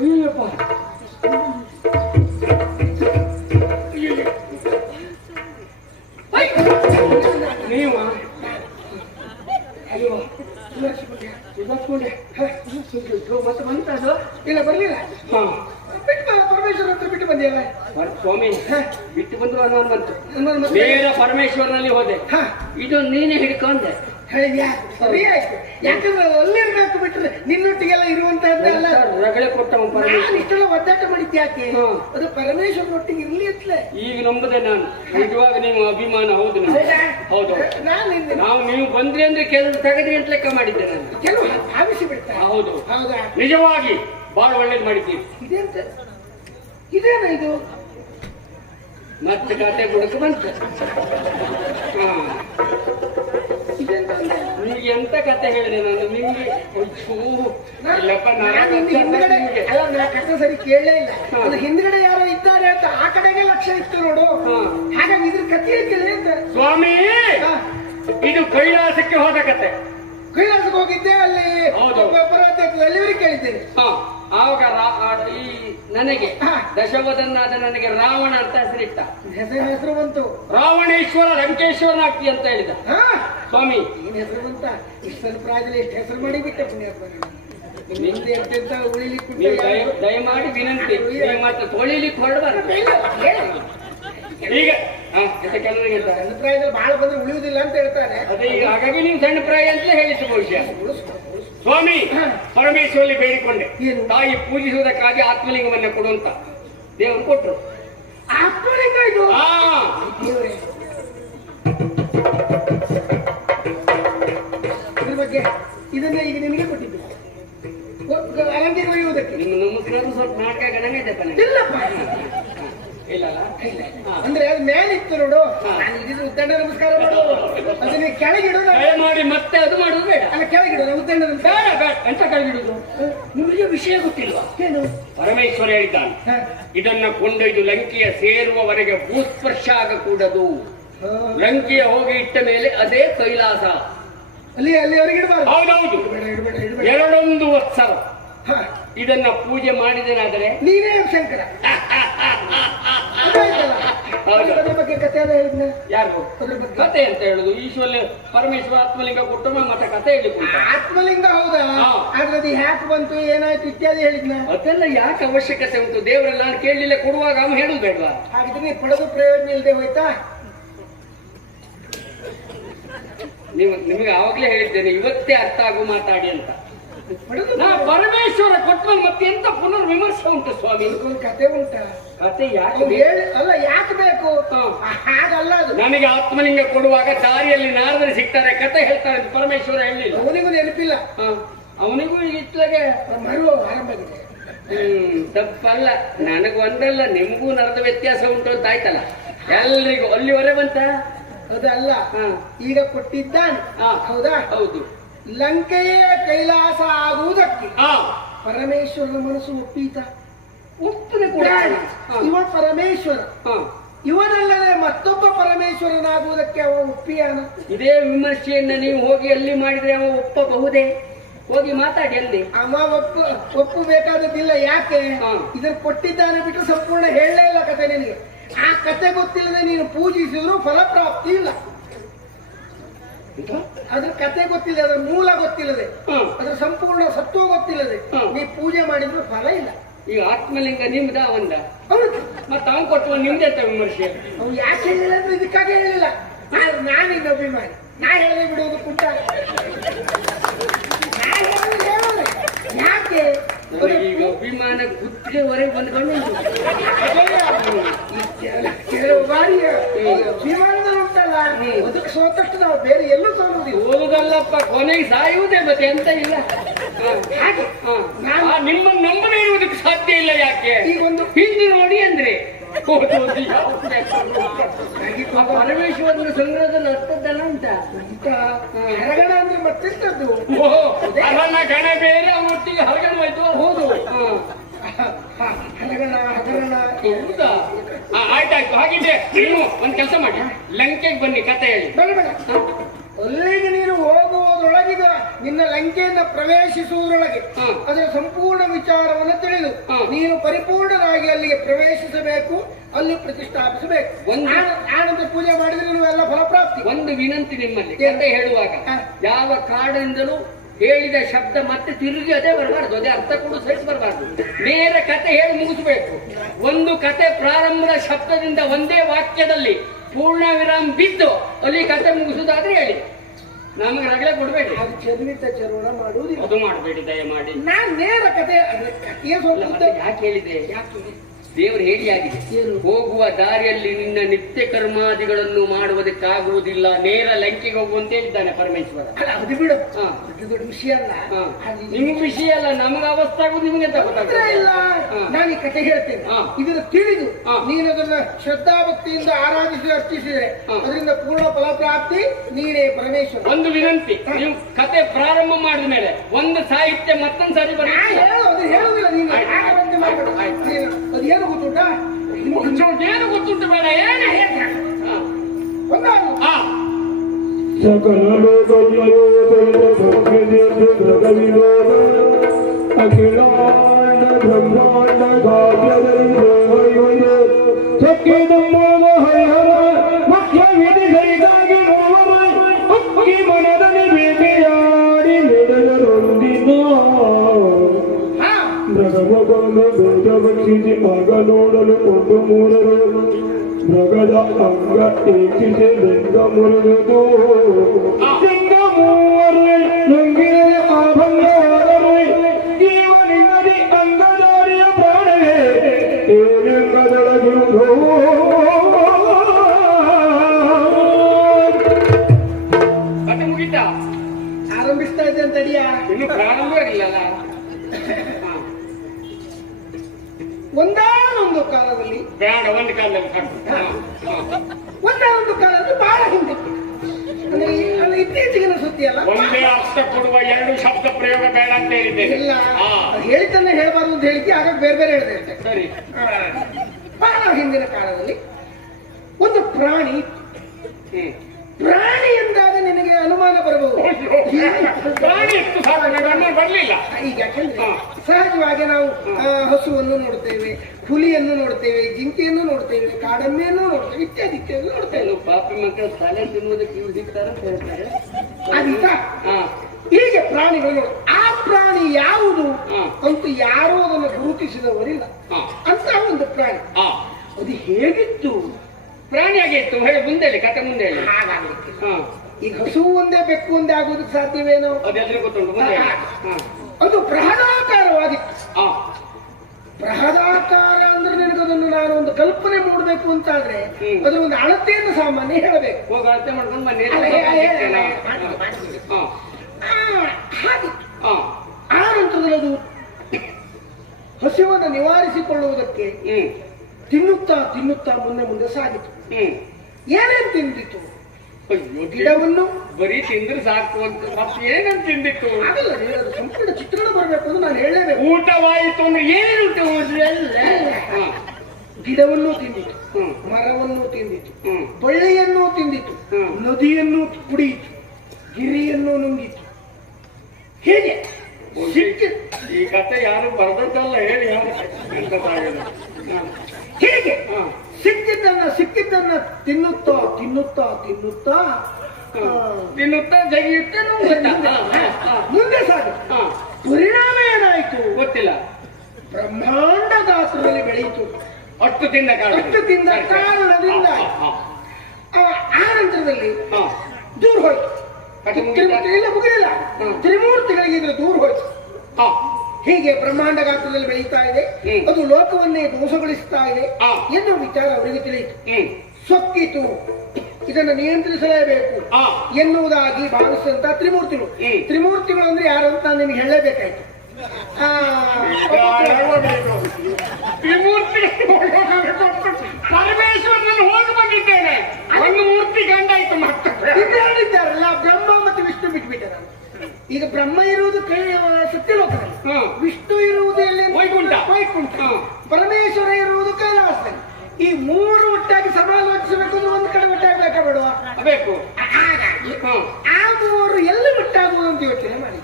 ಅಯ್ಯಪ್ಪ. ನೀವು ಅಯ್ಯೋ ಮತ್ತೆ ಬಂತದು ಇಲ್ಲ ಬರ್ಲಿಲ್ಲ. ಹಾ ಪರಮೇಶ್ವರ ಹತ್ರ ಬಿಟ್ಟು ಬಂದಿಯಲ್ಲ ಸ್ವಾಮಿ. ಬಿಟ್ಟು ಬಂದ್ರು ಅನ್ನೋದು ಬಂತು. ನೇರ ಪರಮೇಶ್ವರನಲ್ಲಿ ಹೋದೆ. ಇದು ನೀನೇ ಹಿಡ್ಕೊಂಡೆ. ಹೇಳಿದ್ಯಾ? ಸರಿ ಆಯ್ತು. ಯಾಕಂದ್ರೆ ಅಲ್ಲಿರ್ಬೇಕು ಬಿಟ್ರೆ ನಿನ್ನೊಟ್ಟಿಗೆಲ್ಲ ಇರುವಂತಹದ್ದೆಲ್ಲ ರಗಳೆ ಕೊಟ್ಟ ಇಷ್ಟೆಲ್ಲ ಒದ್ದಾಟ ಮಾಡಿದ್ದೆ ಯಾಕೆ? ಅದು ಪರಮೇಶ್ವರ ಒಟ್ಟಿಗೆ ಇರ್ಲಿ ಅತ್ಲೆ. ಈಗ ನಂಬುದೆ ನಾನು ನಿಜವಾಗ ನೀವು ಅಭಿಮಾನ. ಹೌದು ಹೌದು. ನಾವು ನೀವು ಬಂದ್ರಿ ಅಂದ್ರೆ ಕೆಲವು ತೆಗೆದ್ರಿ ಅಂತ ಲೆಕ್ಕ ಮಾಡಿದ್ದೆ ನಾನು. ಕೆಲವು ಭಾವಿಸಿ ಬಿಡ್ತಾರೆ. ಹೌದು ಹೌದಾ? ನಿಜವಾಗಿ ಬಹಳ ಒಳ್ಳೇದು ಮಾಡಿದ್ದೀವಿ. ಇದೆಂತ ಇದೇನ ಇದು? ಮತ್ತೆ ಕತೆ ಗುಡಕ ಬಂತ. ನಿಮ್ಗೆ ಎಂತ ಕತೆ ಹೇಳಿದೆ ನಾನು ನಿಮ್ಗೆ? ಕತೆ ಸರಿ ಕೇಳಲೇ ಇಲ್ಲ. ಅದು ಹಿಂದ್ಗಡೆ ಯಾರೋ ಇದ್ದಾರೆ ಅಂತ ಆ ಕಡೆಗೆ ಲಕ್ಷ್ಯ ಇತ್ತು ನೋಡು. ಹಾಗಾಗಿ ಇದ್ರ ಕಥೆ ಕೇಳಿ ಅಂತ. ಸ್ವಾಮಿ ಇದು ಕೈಲಾಸಕ್ಕೆ ಹೋದ ಕತೆ. ಕೈಲಾಸಕ್ಕೆ ಹೋಗಿದ್ದೆ ಅಲ್ಲಿ ಅಲ್ಲಿವರೆಗೆ ಕೇಳಿದ್ದೇನೆ. ಆವಾಗ ಈ ನನಗೆ ದಶವದನ್ನಾದ ನನಗೆ ರಾವಣ ಅಂತ ಹೆಸರಿಟ್ಟ. ಹೆಸರು ಬಂತು. ರಾವಣೇಶ್ವರ ಲಂಕೇಶ್ವರನಾಗ್ತಿ ಅಂತ ಹೇಳಿದ. ಸ್ವಾಮಿ ಏನ್ ಹೆಸರು ಬಂತ? ಇಷ್ಟು ಪ್ರಾಯದಲ್ಲಿ ಎಷ್ಟು ಹೆಸರು ಮಾಡಿಬಿಟ್ಟ ಪುಣ್ಯಾತ್ಮ. ನಿಮ್ದು ಎಂತೆಂತ ಉಳಿಲಿಕ್ಕೆ ದಯಮಾಡಿ ವಿನಂತಿ, ನೀವು ಮತ್ತೆ ತೊಳಿಲಿಕ್ಕೆ ಹೊರಡಬಾರ್ದು. ಈಗ ಕೆಲವರಿಗೆ ಸಣ್ಣ ಪ್ರಾಯದಲ್ಲಿ ಬಹಳ ಬಂದ್ರೆ ಉಳಿಯುವುದಿಲ್ಲ ಅಂತ ಹೇಳ್ತಾರೆ. ಅದೇ ಈಗ ಹಾಗಾಗಿ ನೀವು ಸಣ್ಣ ಪ್ರಾಯ ಅಂತಲೇ ಹೇಳಿದ್ದು ಬಹುಶಃ. ಸ್ವಾಮಿ ಪರಮೇಶ್ವರಲ್ಲಿ ಬೇಡಿಕೊಂಡೆ, ತಾಯಿ ಪೂಜಿಸುವುದಕ್ಕಾಗಿ ಆತ್ಮಲಿಂಗವನ್ನ ಕೊಡುವಂತ ದೇವರು ಕೊಟ್ಟರು. ಆತ್ಮಲಿಂಗ ಇದು? ಇದ್ರ ಬಗ್ಗೆ ಇದನ್ನ ಈಗ ನಿಮಗೆ ಕೊಟ್ಟಿದ್ದು ಅಲಂಕಾರ ಒಯ್ಯುವುದಕ್ಕೆ. ನಿಮ್ಮ ನಮಸ್ಕಾರ ಸ್ವಲ್ಪ ನಾಟಕ ಗಣನೆ ಇಲ್ಲಪ್ಪ. ಅಂದ್ರೆ ಅದು ಮೇಲಿತ್ತು ನೋಡು. ನಾನು ಇದಿದ್ರೆ ಉದ್ದಂಡ ನಮಸ್ಕಾರ ಮಾಡೋದು. ಅದನ್ನ ಕೆಳಗಿಡೋದು ಮಾಡಿ ಮತ್ತೆ ಅದು ಮಾಡೋದು ಬೇಡ. ಅಲ್ಲ ಕೆಳಗಿಡೋದು ಉದ್ದಂಡ ಬೇಡ. ಎಂತ ಕೆಳಗಿಡುದು? ನಿಮಗೆ ವಿಷಯ ಗೊತ್ತಿಲ್ವಾ? ಏನು? ಪರಮೇಶ್ವರ ಹೇಳಿದ್ದಾನೆ, ಇದನ್ನ ಕೊಂಡೊಯ್ದು ಲಂಕೆಯ ಸೇರುವವರೆಗೆ ಭೂಸ್ಪರ್ಶ ಆಗಕೂಡದು. ಲಂಕೆಯ ಹೋಗಿ ಇಟ್ಟ ಮೇಲೆ ಅದೇ ಕೈಲಾಸ. ಅಲ್ಲಿವರೆಗೆ ಇಡಬಾರ್ದು. ಹೌದೌದು. 2 ವತ್ಸರ ಇದನ್ನ ಪೂಜೆ ಮಾಡಿದನಾದರೆ ನೀನೇ ಶಂಕರ. ಅದ್ರ ಬಗ್ಗೆ ಕಥೆ ಎಲ್ಲ ಹೇಳಿದ್ನ ಯಾರು? ಕತೆ ಅಂತ ಹೇಳುದು ಈಶ್ವರ ಪರಮೇಶ್ವರ ಆತ್ಮಲಿಂಗ ಕೊಟ್ಟು ಮತ್ತೆ ಕತೆ ಹೇಳಿದ್ರು. ಆತ್ಮಲಿಂಗ ಹೌದಾ? ಆದ್ರೆ ಅದು ಹ್ಯಾಕ್ ಬಂತು ಏನಾಯ್ತು ಇತ್ಯಾದಿ ಹೇಳಿದ್ನ. ಅದೆಲ್ಲ ಯಾಕೆ ಅವಶ್ಯಕತೆ ಉಂಟು? ದೇವರೆಲ್ಲ ನಾನು ಕೇಳಲಿಲ್ಲ ಕೊಡುವಾಗ ಅವನು ಹೇಳುದು ಬೇಡವಾ? ಹಾಗಿದ್ರೆ ನೀವು ಪಡೆದು ಪ್ರಯೋಜನ ಇಲ್ಲದೆ ಹೋಯ್ತಾ? ನಿಮಗೆ ಆವಾಗ್ಲೇ ಹೇಳಿದ್ದೇನೆ ಇವತ್ತೇ ಅರ್ಥ ಆಗು ಮಾತಾಡಿ ಅಂತ. ನಾ ಪರಮೇಶ್ವರ ಕೊಟ್ಟ ಮತ್ತೆ ಎಂತ ಪುನರ್ ವಿಮರ್ಶೆ ಉಂಟು ಸ್ವಾಮಿ? ಕತೆ ಉಂಟ? ಕತೆ ಯಾಕೆ ಅಲ್ಲ ಯಾಕೆ ಬೇಕು? ಹಾಗಲ್ಲ ಅದು. ನನಗೆ ಆತ್ಮಲಿಂಗ ಕೊಡುವಾಗ ದಾರಿಯಲ್ಲಿ ನಾರದರು ಸಿಗ್ತಾರೆ, ಕತೆ ಹೇಳ್ತಾರೆ ಅಂತ ಪರಮೇಶ್ವರ ಹೇಳಿಲ್ಲ. ಅವನಿಗೂ ನೆನಪಿಲ್ಲ. ಅವನಿಗೂ ಇತ್ಲಾಗೆ ಮರು ಆರಂಭವಿದೆ. ತಪ್ಪಲ್ಲ. ನನಗೊಂದಲ್ಲ ನಿಮ್ಗೂ ನರದ ವ್ಯತ್ಯಾಸ ಉಂಟು ಅಂತ ಆಯ್ತಲ್ಲ. ಎಲ್ರಿಗೂ ಅಲ್ಲಿವರೆ ಬಂತ ಅದಲ್ಲ. ಈಗ ಕೊಟ್ಟಿದ್ದಾನೆ. ಹೌದಾ? ಹೌದು. ಲಂಕೆಯೇ ಕೈಲಾಸ ಆಗುವುದಕ್ಕೆ ಪರಮೇಶ್ವರನ ಮನಸ್ಸು ಒಪ್ಪೀತ? ಒಪ್ಪದೆ ಕೂಡ ಇವ ಪರಮೇಶ್ವರ, ಇವನಲ್ಲದೆ ಮತ್ತೊಬ್ಬ ಪರಮೇಶ್ವರನಾಗುವುದಕ್ಕೆ ಅವ ಒಪ್ಪಿಯಾನ? ಇದೇ ವಿಮರ್ಶೆಯನ್ನ ನೀವು ಹೋಗಿ ಅಲ್ಲಿ ಮಾಡಿದ್ರೆ ಅವ ಒಪ್ಪಬಹುದೇ? ಹೋಗಿ ಮಾತಾಡಿ ಅಲ್ಲಿ. ಅವ ಒಪ್ಪಬೇಕಾದದ್ದಿಲ್ಲ. ಯಾಕೆ? ಇದನ್ನು ಕೊಟ್ಟಿದ್ದಾನೆ ಬಿಟ್ಟು ಸಂಪೂರ್ಣ ಹೇಳಲೇ ಇಲ್ಲ ಕತೆ ನಿನಗೆ. ಆ ಕತೆ ಗೊತ್ತಿಲ್ಲದೆ ನೀನು ಪೂಜಿಸಿದ್ರು ಫಲಪ್ರಾಪ್ತಿ ಇಲ್ಲ. ಅದ್ರ ಕತೆ ಗೊತ್ತಿಲ್ಲ, ಅದ್ರ ಮೂಲ ಗೊತ್ತಿಲ್ಲದೆ, ಅದ್ರ ಸಂಪೂರ್ಣ ಸತ್ವ ಗೊತ್ತಿಲ್ಲದೆ ನೀ ಪೂಜೆ ಮಾಡಿದ್ರು ಫಲ ಇಲ್ಲ. ಈಗ ಆತ್ಮಲಿಂಗ ನಿಮ್ದ ಅವಂದ ಮತ್ತ ಅವನ್ ಕೊಟ್ಟು ನಿಮ್ದೆ ಅಂತ ವಿಮರ್ಶೆ. ಅವ್ನು ಯಾಕೆ ಹೇಳಿಲ್ಲ ಅಂದ್ರೆ ಇದಕ್ಕಾಗಿ ಹೇಳಿಲ್ಲ. ನಾನಿನ್ನ ಅಭಿಮಾನಿ, ನಾ ಹೇಳಿ ಬಿಡುವುದು ಕುಂಟ. ಯಾಕೆ ಈಗ ಅಭಿಮಾನ ಗುತ್ತಿಗೆವರೆಗೆ ಬಂದ್ಕೊಂಡು ಕೆಲವು ಬಾರಿ ಅಭಿಮಾನದಲ್ಲಿ ಉಂಟಲ್ಲ, ಅದಕ್ಕೆ ಸೋತಷ್ಟು ನಾವು ಬೇರೆ ಎಲ್ಲೂ ಸೋಲುವುದಿಲ್ಲ. ಓದುದಲ್ಲಪ್ಪ, ಕೊನೆಗೆ ಸಾಯುವುದೇ ಮತ್ತೆ ಎಂತ ಇಲ್ಲ. ಹಾಗೆ ನಿಮ್ಮ ನಂಬನೆ ಇರುವುದಕ್ಕೆ ಸಾಧ್ಯ ಇಲ್ಲ. ಯಾಕೆ? ಈಗ ಒಂದು ಹಿಂದೆ ನೋಡಿ ಅಂದ್ರೆ ಪರಮೇಶ್ವರನ ಸಂಗ್ರಹದಲ್ಲಿ ಅರ್ಥದ್ದಲ್ಲ ಅಂತ ಹರಗಣ ಅಂದ್ರೆ ಮತ್ತೆಂತದ್ದು? ಹರಣ ಗಣ ಬೇರೆ, ಅವನೊಟ್ಟಿಗೆ ಹರಗಣ ಹೋಯ್ತು. ಹೌದು, ಹರಗಣ ಹಗರಣ. ಹೌದಾ? ಹಾಗಾಯ್ತು. ಹಾಗಿದ್ರೆ ನೀವು ಒಂದ್ ಕೆಲಸ ಮಾಡಿ, ಲಂಕೆಗೆ ಬನ್ನಿ, ಕತೆ ಹೇಳಿ. ಬೇಡ ಬೇಡ, ಆಲ್ರೆಡಿ ಲಂಕೆಯನ್ನ ಪ್ರವೇಶಿಸುವುದರೊಳಗೆ ಅದರ ಸಂಪೂರ್ಣ ವಿಚಾರವನ್ನು ತಿಳಿದು ನೀನು ಪರಿಪೂರ್ಣರಾಗಿ ಅಲ್ಲಿಗೆ ಪ್ರವೇಶಿಸಬೇಕು, ಅಲ್ಲಿ ಪ್ರತಿಷ್ಠಾಪಿಸಬೇಕು. ಆನಂತರ ಪೂಜೆ ಮಾಡಿದ್ರೆ ನೀವೆಲ್ಲ ಫಲಪ್ರಾಪ್ತಿ. ಒಂದು ವಿನಂತಿ ನಿಮ್ಮಲ್ಲಿ, ಕತೆ ಹೇಳುವಾಗ ಯಾವ ಕಾಡಿನಿಂದಲೂ ಹೇಳಿದ ಶಬ್ದ ಮತ್ತೆ ತಿರುಗಿ ಅದೇ ಬರಬಾರ್ದು, ಅದೇ ಅರ್ಥ ಕೂಡ ಸಹಿತ ಬರಬಾರ್ದು. ನೇರ ಕತೆ ಹೇಳಿ ಮುಗಿಸ್ಬೇಕು. ಒಂದು ಕತೆ ಪ್ರಾರಂಭದ ಶಬ್ದದಿಂದ ಒಂದೇ ವಾಕ್ಯದಲ್ಲಿ ಪೂರ್ಣ ವಿರಾಮ ಬಿದ್ದು ಅಲ್ಲಿ ಕತೆ ಮುಗಿಸುದಾದ್ರೆ ಹೇಳಿ, ನಮಗೆ ರಗಳೆ ಕೊಡ್ಬೇಡಿ. ಅದು ಚರ್ವಿತ ಚರ್ವಣ ಮಾಡುವುದಿಲ್ಲ, ಅದು ಮಾಡಬೇಡಿ ದಯಮಾಡಿ. ನಾನ್ ನೇರ ಕತೆ ಯಾಕೆ ಹೇಳಿದೆ? ದೇವರು ಹೇಳಿ ಆಗಿದೆ, ಹೋಗುವ ದಾರಿಯಲ್ಲಿ ನಿನ್ನ ನಿತ್ಯ ಕರ್ಮಾದಿಗಳನ್ನು ಮಾಡುವುದಕ್ಕಾಗುವುದಿಲ್ಲ, ನೇರ ಲಂಕೆಗೆ ಹೋಗುವಂತ ಹೇಳಿದ್ದಾನೆ ಪರಮೇಶ್ವರ. ಅದು ಬಿಡು, ದೊಡ್ಡ ವಿಷಯ ಅಲ್ಲ. ನಿಮ್ಗೆ ವಿಷಯ ಅಲ್ಲ, ನಮಗೆ ಅವಸ್ಥೆ ಆಗುದು ನಿಮಗೆ ಇಲ್ಲ. ನಾನು ಈ ಕತೆ ಹೇಳ್ತೇನೆ, ಇದನ್ನು ತಿಳಿದು ನೀನು ಅದನ್ನ ಶ್ರದ್ಧಾಭಕ್ತಿಯಿಂದ ಆರಾಧಿಸಿ ಅರ್ಚಿಸಿದ್ರೆ ಅದರಿಂದ ಪೂರ್ಣ ಫಲಪ್ರಾಪ್ತಿ, ನೀನೇ ಪರಮೇಶ್ವರ. ಒಂದು ವಿನಂತಿ, ನೀವು ಕತೆ ಪ್ರಾರಂಭ ಮಾಡಿದ ಮೇಲೆ ಒಂದು ಸಾಹಿತ್ಯ ಮತ್ತೊಂದು ಸಾರಿ ಬರ ಹೇಳುವುದಿಲ್ಲ ನೀನು. ಅದು ಏನು ಗೊತ್ತುಂಟಾ? ಏನು ಗೊತ್ತುಂಟು ಬೇಡ, ಏನು ಅಖಿಲಾಂಡ ಬ್ರಹ್ಮಾಂಡ ಕಾವ್ಯದಲ್ಲಿ ಹರಿಹರ ಮುಖ್ಯ ವಿಧಿ ಸರಿದಾಗಿ ಅಕ್ಕಿ ಮನದಲ್ಲಿ ಬೇಟೆಯಾಡಿ ಮೆಡಲರೊಂದಿನ ಮೃಗಮಗೊಂದು ಬೇಗ ಭಕ್ಷಿಸಿ ಆಗ ನೋಡಲು ಒಂದು ಮೂರರು ಮೃಗದ ಅಂಗ ಏಕಿಸಿ ಲಿಂಗ ಮುರಿದು ಲಿಂಗ ಮೂವರು ನುಂಗಿದರೆ ಆಭಂಗವಾದರೆ ಜೀವನಿಗದಿ ಅಂಗದಾರಿಯ ಪ್ರಾಣವೇ ಈ ಲಿಂಗದೊಳಗಿರುವುದು. ಕತೆ ಮುಗಿತ ಆರಂಭಿಸ್ತಾ ಇದ್ದೆ ಅಂತ ಅಡಿಯ ಇನ್ನು ಪ್ರಾರಂಭ ಆಗಿಲ್ಲಲ್ಲ. ಒಂದಾನೊಂದು ಕಾಲದಲ್ಲಿ ಬೇಡ, ಒಂದು ಕಾಲದಲ್ಲಿ ಒಂದಾನೊಂದು ಕಾಲದಲ್ಲಿ ಬಹಳ ಹಿಂದೆ, ಅಂದ್ರೆ ಇತ್ತೀಚೆಗಿನ ಸುದ್ದಿ ಅಲ್ಲ. ಒಂದೇ ಅರ್ಥ ಕೊಡುವ ಎರಡು ಶಬ್ದ ಪ್ರಯೋಗ ಬೇಡ ಅಂತ ಹೇಳಿದ್ದೇನೆ. ಇಲ್ಲ, ಹೇಳಿದ್ದನ್ನ ಹೇಳ್ಬಾರ್ದು ಅಂತ ಹೇಳಿದ್ದೆ, ಆಗ ಬೇರೆ ಬೇರೆ ಹೇಳಿದೆ. ಸರಿ. ಬಹಳ ಹಿಂದಿನ ಕಾಲದಲ್ಲಿ ಒಂದು ಪ್ರಾಣಿ, ಪ್ರಾಣಿ ಎಂದಾಗ ನಿನಗೆ ಅನುಮಾನ ಬರಬಹುದು. ಪ್ರಾಣಿ ಎಷ್ಟು ಬರಲಿಲ್ಲ. ಈಗ ಯಾಕೆಂದ್ರೆ ಸಹಜವಾಗಿ ನಾವು ಹಸುವನ್ನು ನೋಡ್ತೇವೆ, ಹುಲಿಯನ್ನು ನೋಡ್ತೇವೆ, ಜಿಂಕೆಯನ್ನು ನೋಡ್ತೇವೆ, ಕಾಡೆಮ್ಮೆಯನ್ನು ನೋಡ್ತೇವೆ, ಇತ್ಯಾದಿ ಇತ್ಯಾದಿ ನೋಡ್ತೇವೆ. ಪಾಪಿ ಮಕ್ಕಳು ತಲೆ ತಿನ್ನುವುದಕ್ಕೆ ಇವ್ರು ಸಿಗ್ತಾರೆ ಅಂತ ಹೇಳ್ತಾರೆ. ಅದಿಲ್ಲ, ಹೀಗೆ ಪ್ರಾಣಿಗಳು ನೋಡ. ಆ ಪ್ರಾಣಿ ಯಾವುದು ಅಂತ ಯಾರೋ ಅದನ್ನು ಗುರುತಿಸಿದವರಿಲ್ಲ ಅಂತ ಒಂದು ಪ್ರಾಣಿ. ಅದು ಹೇಗಿತ್ತು? ಪ್ರಾಣಿ ಆಗಿತ್ತು. ಹೇಳಿ, ಮುಂದೆ ಹೇಳಿ, ಕತೆ ಮುಂದೆ ಹೇಳಿ. ಹಾಗಾಗ್ಲಿಕ್ಕೆ ಈಗ ಹಸು ಒಂದೇ ಬೆಕ್ಕು ಒಂದೇ ಆಗೋದಕ್ಕೆ ಸಾಧ್ಯವೇನೋ? ಅದೆಲ್ಲರೂ ಗೊತ್ತುಂಟು, ಮುಂದೆ ಹೇಳಿ. ಅದು ಬೃಹದಾಕಾರವಾಗಿತ್ತು. ಬೃಹದಾಕಾರ ಅಂದ್ರೆ ನಿನಗದನ್ನು ನಾನು ಒಂದು ಕಲ್ಪನೆ ಮೂಡಬೇಕು ಅಂತ ಆದ್ರೆ ಅದ್ರ ಒಂದು ಅಳತೆಯನ್ನು ಸಾಮಾನ್ಯ ಹೇಳಬೇಕು. ಹೋಗಿ ಅಳತೆ ಮಾಡ್ಕೊಂಡು ಬನ್ನಿ. ಆ ನಂತರದಲ್ಲಿ ಅದು ಹಸಿವನ್ನು ನಿವಾರಿಸಿಕೊಳ್ಳುವುದಕ್ಕೆ ತಿನ್ನುತ್ತಾ ತಿನ್ನುತ್ತಾ ಮುಂದೆ ಮುಂದೆ ಸಾಗಿತು. ಏನೇನು ತಿಂದಿತ್ತು? ಗಿಡವನ್ನು ಬರೀ ತಿಂದ್ರೆ ಸಾಕು ಅಂತ ಏನಂತ ತಿಂದಿತ್ತು? ಆಗಲ್ಲ, ಸಂಪೂರ್ಣ ಚಿತ್ರಣ ಬರಬೇಕು ಅಂತ ನಾನು ಹೇಳಲೇಬೇಕು. ಊಟವಾಯಿತು ಅಂದ್ರೆ ಏನು ಗಿಡವನ್ನು ತಿಂದಿತ್ತು, ಮರವನ್ನು ತಿಂದಿತ್ತು, ಬಳ್ಳಿಯನ್ನು ತಿಂದಿತ್ತು, ನದಿಯನ್ನು ಕುಡಿಯಿತು, ಗಿರಿಯನ್ನು ನುಂಗಿತು. ಹೇಗೆ ಈ ಕತೆ ಯಾರು ಬರೆದದ್ದಲ್ಲ, ಹೇಳಿ. ಹೇಗೆ ಸಿಕ್ಕಿದ್ದನ್ನ ತಿನ್ನುತ್ತಾ ತಿನ್ನುತ್ತಾ ತಿನ್ನುತ್ತಾ ತಿನ್ನುತ್ತಾ ಜಗಿಯುತ್ತೆ ಮುಂದೆ ಸಾಗಿ ಪರಿಣಾಮ ಏನಾಯ್ತು ಗೊತ್ತಿಲ್ಲ. ಬ್ರಹ್ಮಾಂಡ ಗಾತ್ರದಲ್ಲಿ ಬೆಳೆಯಿತು. ಅಷ್ಟು ತಿಂದ ಕಾರಣದಿಂದ ಆ ನಂತರದಲ್ಲಿ ದೂರ ಹೋಯ್ತು. ಇಲ್ಲ, ಮುಗಿಲಿಲ್ಲ. ತ್ರಿಮೂರ್ತಿಗಳಿಗೆ ಇದ್ರೆ ದೂರ ಹೋಯ್ತು. ಹೀಗೆ ಬ್ರಹ್ಮಾಂಡ ಗಾತ್ರದಲ್ಲಿ ಬೆಳೀತಾ ಇದೆ, ಅದು ಲೋಕವನ್ನೇ ಧ್ವಂಸಗೊಳಿಸ್ತಾ ಇದೆ ಎನ್ನುವ ವಿಚಾರ ಅವರಿಗೆ ತಿಳಿಯಿತು. ಸೊಕ್ಕಿತು, ಇದನ್ನು ನಿಯಂತ್ರಿಸಲೇಬೇಕು ಎನ್ನುವುದಾಗಿ ಭಾವಿಸಿದಂತ ತ್ರಿಮೂರ್ತಿಗಳು. ತ್ರಿಮೂರ್ತಿಗಳು ಅಂದ್ರೆ ಯಾರು ಅಂತ ನಾನು ನಿಮ್ಗೆ ಹೇಳಲೇಬೇಕಾಯ್ತು. ಪರಮೇಶ್ವರನಲ್ಲಿ ಹೋಗಿ ಬಂದಿದ್ದೇನೆ. ಒಂದು ಮೂರ್ತಿ ಗಂಡಾಯ್ತು ಹೇಳಿದ್ದಾರಲ್ಲ, ಬ್ರಹ್ಮ ಮತ್ತು ವಿಷ್ಣು ಬಿಟ್ಬಿಟ್ಟಾರ. ಈಗ ಬ್ರಹ್ಮ ಇರುವುದು ಸತ್ಯಲೋಕದಲ್ಲಿ, ವಿಷ್ಣು ಇರುವುದು ಎಲ್ಲಿ? ವೈಕುಂಠ. ಪರಮೇಶ್ವರ ಇರುವುದು ಕೈಲಾಸದಲ್ಲಿ. ಈ ಮೂರು ಒಟ್ಟಾಗಿ ಸಮಾಲೋಚಿಸಬೇಕು ಅಂದ್ರೆ ಒಂದು ಕಡೆ ಒಟ್ಟಾಗಬೇಕಾ ಬೇಡುವ? ಬೇಕು. ಆ ಮೂವರು ಎಲ್ಲಿ ಒಟ್ಟಾಗುವುದು ಅಂತ ಯೋಚನೆ ಮಾಡಿ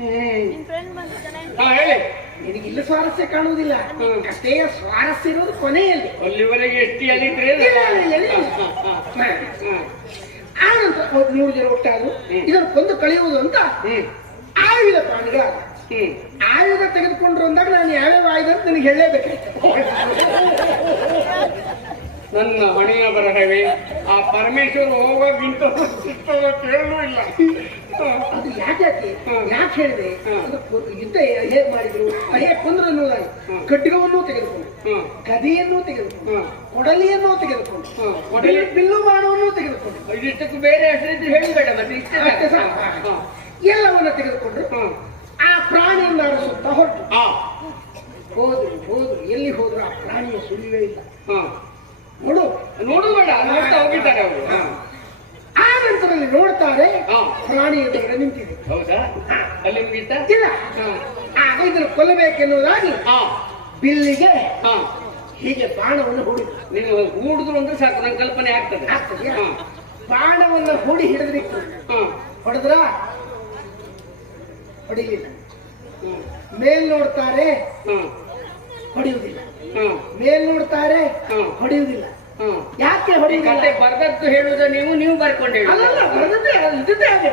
ಹಾ ಹೇಳಿ. ನಿನಗೆ ಇಲ್ಲಿ ಸ್ವಾರಸ್ಯ ಕಾಣುವುದಿಲ್ಲ, ಕಥೆಯ ಸ್ವಾರಸ್ಯ ಇರೋದು ಕೊನೆಯಲ್ಲಿ. ಅಲ್ಲಿವರೆಗೆ ಎಷ್ಟು ಹೇಳಿದ್ರೆ ಆ ನಂತರ 3 ಜನ ಒಟ್ಟಾದ್ರು, ಇದನ್ನು ಕೊಂದು ಕಳೆಯುವುದು ಅಂತ ಆಯುಧ ಪ್ರಾಣಿಗ. ಆಯುಧ ತೆಗೆದುಕೊಂಡ್ರು ಅಂದಾಗ ನಾನು ಯಾವ್ಯಾವ ಆಯುಧ ಅಂತ ನನಗೆ ಹೇಳಲೇಬೇಕಾಯ್ತು. ನನ್ನ ಹಣೆಯ ಬರಹವೇ, ಆ ಪರಮೇಶ್ವರ ಹೋಗೋಗಿಂತ ಕೇಳಲೂ ಇಲ್ಲ. ಅದು ಯಾಕೆ ಹೇಳಿದೆ, ಯುದ್ಧ ಹೇಗೆ ಮಾಡಿದ್ರು, ಹೇಗೆ ಕೊಂದ್ರು ಅನ್ನೋದಾಗಿ ಖಡ್ಗವನ್ನೂ ತೆಗೆದುಕೊಂಡು, ಗದೆಯನ್ನೂ ತೆಗೆದುಕೊಂಡು, ಕೊಡಲಿಯನ್ನೂ ತೆಗೆದುಕೊಂಡು, ಬಿಲ್ಲು ಬಾಣವನ್ನೂ ತೆಗೆದುಕೊಂಡು, ಇದಿಷ್ಟಕ್ಕೂ ಬೇರೆ ಹೆಸರಿದ್ದು ಹೇಳಿಬೇಡ ಮತ್ತೆ ಇಷ್ಟೇ ಸಾಕು. ಎಲ್ಲವನ್ನ ತೆಗೆದುಕೊಂಡ್ರು. ಆ ಪ್ರಾಣಿಯನ್ನು ಅರಸುತ್ತಾ ಹೊರಟು. ಹೋದ್ರು ಎಲ್ಲಿ ಹೋದ್ರು ಆ ಪ್ರಾಣಿಯ ಸುಳಿವೇ ಇಲ್ಲ. ನೋಡು ಬೇಡ, ನೋಡ್ತಾ ಹೋಗಿದ್ದಾರೆ ಅವರು. ಆ ನಂತರದಲ್ಲಿ ನೋಡ್ತಾರೆ ಪ್ರಾಣಿ ಎದುರುಗಡೆ ನಿಂತಿದೆ. ಹೌದಾ? ಅಲ್ಲಿ ಮುಗಿತ ಇಲ್ಲ. ಆಗ ಇದನ್ನು ಕೊಲ್ಲಬೇಕೆನ್ನುವುದಾಗಿ ಬಿಲ್ಲಿಗೆ ಹೀಗೆ ಬಾಣವನ್ನು ಹೂಡಿದ್ರು. ನೀವು ಹೂಡಿದ್ರು ಅಂದ್ರೆ ಸಾಕು, ನಂಗೆ ಕಲ್ಪನೆ ಆಗ್ತದೆ. ಬಾಣವನ್ನು ಹೂಡಿ ಹಿಡಿದ್ರಿತ್ತು. ಹೊಡೆದ್ರ ಹೊಡಿಲಿಲ್ಲ. ಮೇಲ್ ನೋಡ್ತಾರೆ, ಹೊಡೆಯುವುದಿಲ್ಲ. ಮೇಲ್ ನೋಡ್ತಾರೆ, ಹೊಡೆಯುವುದಿಲ್ಲ. ಯಾಕೆ ಹೊಡೆಯುವುದಿಲ್ಲ? ಬರ್ದದ್ದು ಹೇಳುವುದ ನೀವು ಬರ್ಕೊಂಡೆ. ಅಲ್ಲಲ್ಲ, ಬರದದ್ದೇ ಇದ್ದದ್ದೇ ಹಾಗೆ.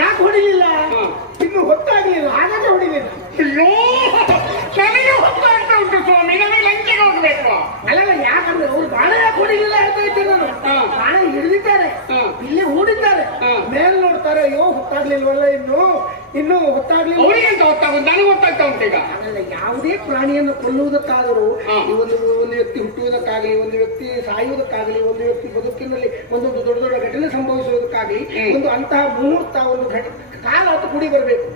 ಯಾಕೆ ಹೊಡಿಲಿಲ್ಲ? ಇನ್ನು ಹೊತ್ತಾಗ್ಲಿಲ್ಲ, ಹಾಗಾದ್ರೆ ಹೊಡಿಲಿಲ್ಲ. ಹೊತ್ತಾಗ್ತಾ ಉಂಟು ಸ್ವಾಮಿ, ನನಗೆ ಲಂಚೆಗೆ ಹೋಗ್ಬೇಕು. ಅಲ್ಲಲ್ಲ, ಯಾಕಂದ್ರೆ ಅವ್ರು ಬಾಣ ಯಾಕೆ ಹೊಡಿಲಿಲ್ಲ ಹೇಳ್ತಾ ಇದ್ದೆ ನಾನು. ಬಾಣ ಹಿಡಿದಿದ್ದಾರೆ, ಇಲ್ಲೇ ಹೂಡಿದ್ದಾರೆ, ಮೇಲ್ ನೋಡ್ತಾರೆ, ಅಯ್ಯೋ ಹೊತ್ತಾಗ್ಲಿಲ್ವಲ್ಲ, ಇನ್ನು ಹೊತ್ತಾಗ್ಲಿಲ್ಲ. ಅವರಿಗೆ ಅಂತ ಹೊತ್ತಾಗುತ್ತೆ, ನನಗೆ ಹೊತ್ತಾಗ್ತಾ ಉಂಟು ಈಗ. ಅಲ್ಲ, ಯಾವುದೇ ಪ್ರಾಣಿಯನ್ನು ಕೊಲ್ಲುವುದಕ್ಕಾದರೂ ಒಂದು ವ್ಯಕ್ತಿ ಹುಟ್ಟುವುದಕ್ಕಾಗಲಿ, ಒಂದು ವ್ಯಕ್ತಿ ಸಾಯುವುದಕ್ಕಾಗಲಿ, ಒಂದು ವ್ಯಕ್ತಿ ಬದುಕಿನಲ್ಲಿ ಒಂದೊಂದು ದೊಡ್ಡ ದೊಡ್ಡ ಘಟನೆ ಸಂಭವಿಸುವುದಕ್ಕಾಗಲಿ ಒಂದು ಅಂತಹ ಮುಹೂರ್ತ, ಒಂದು ಕಾಲ ಅಂತ ಕೂಡಿ ಬರಬೇಕು.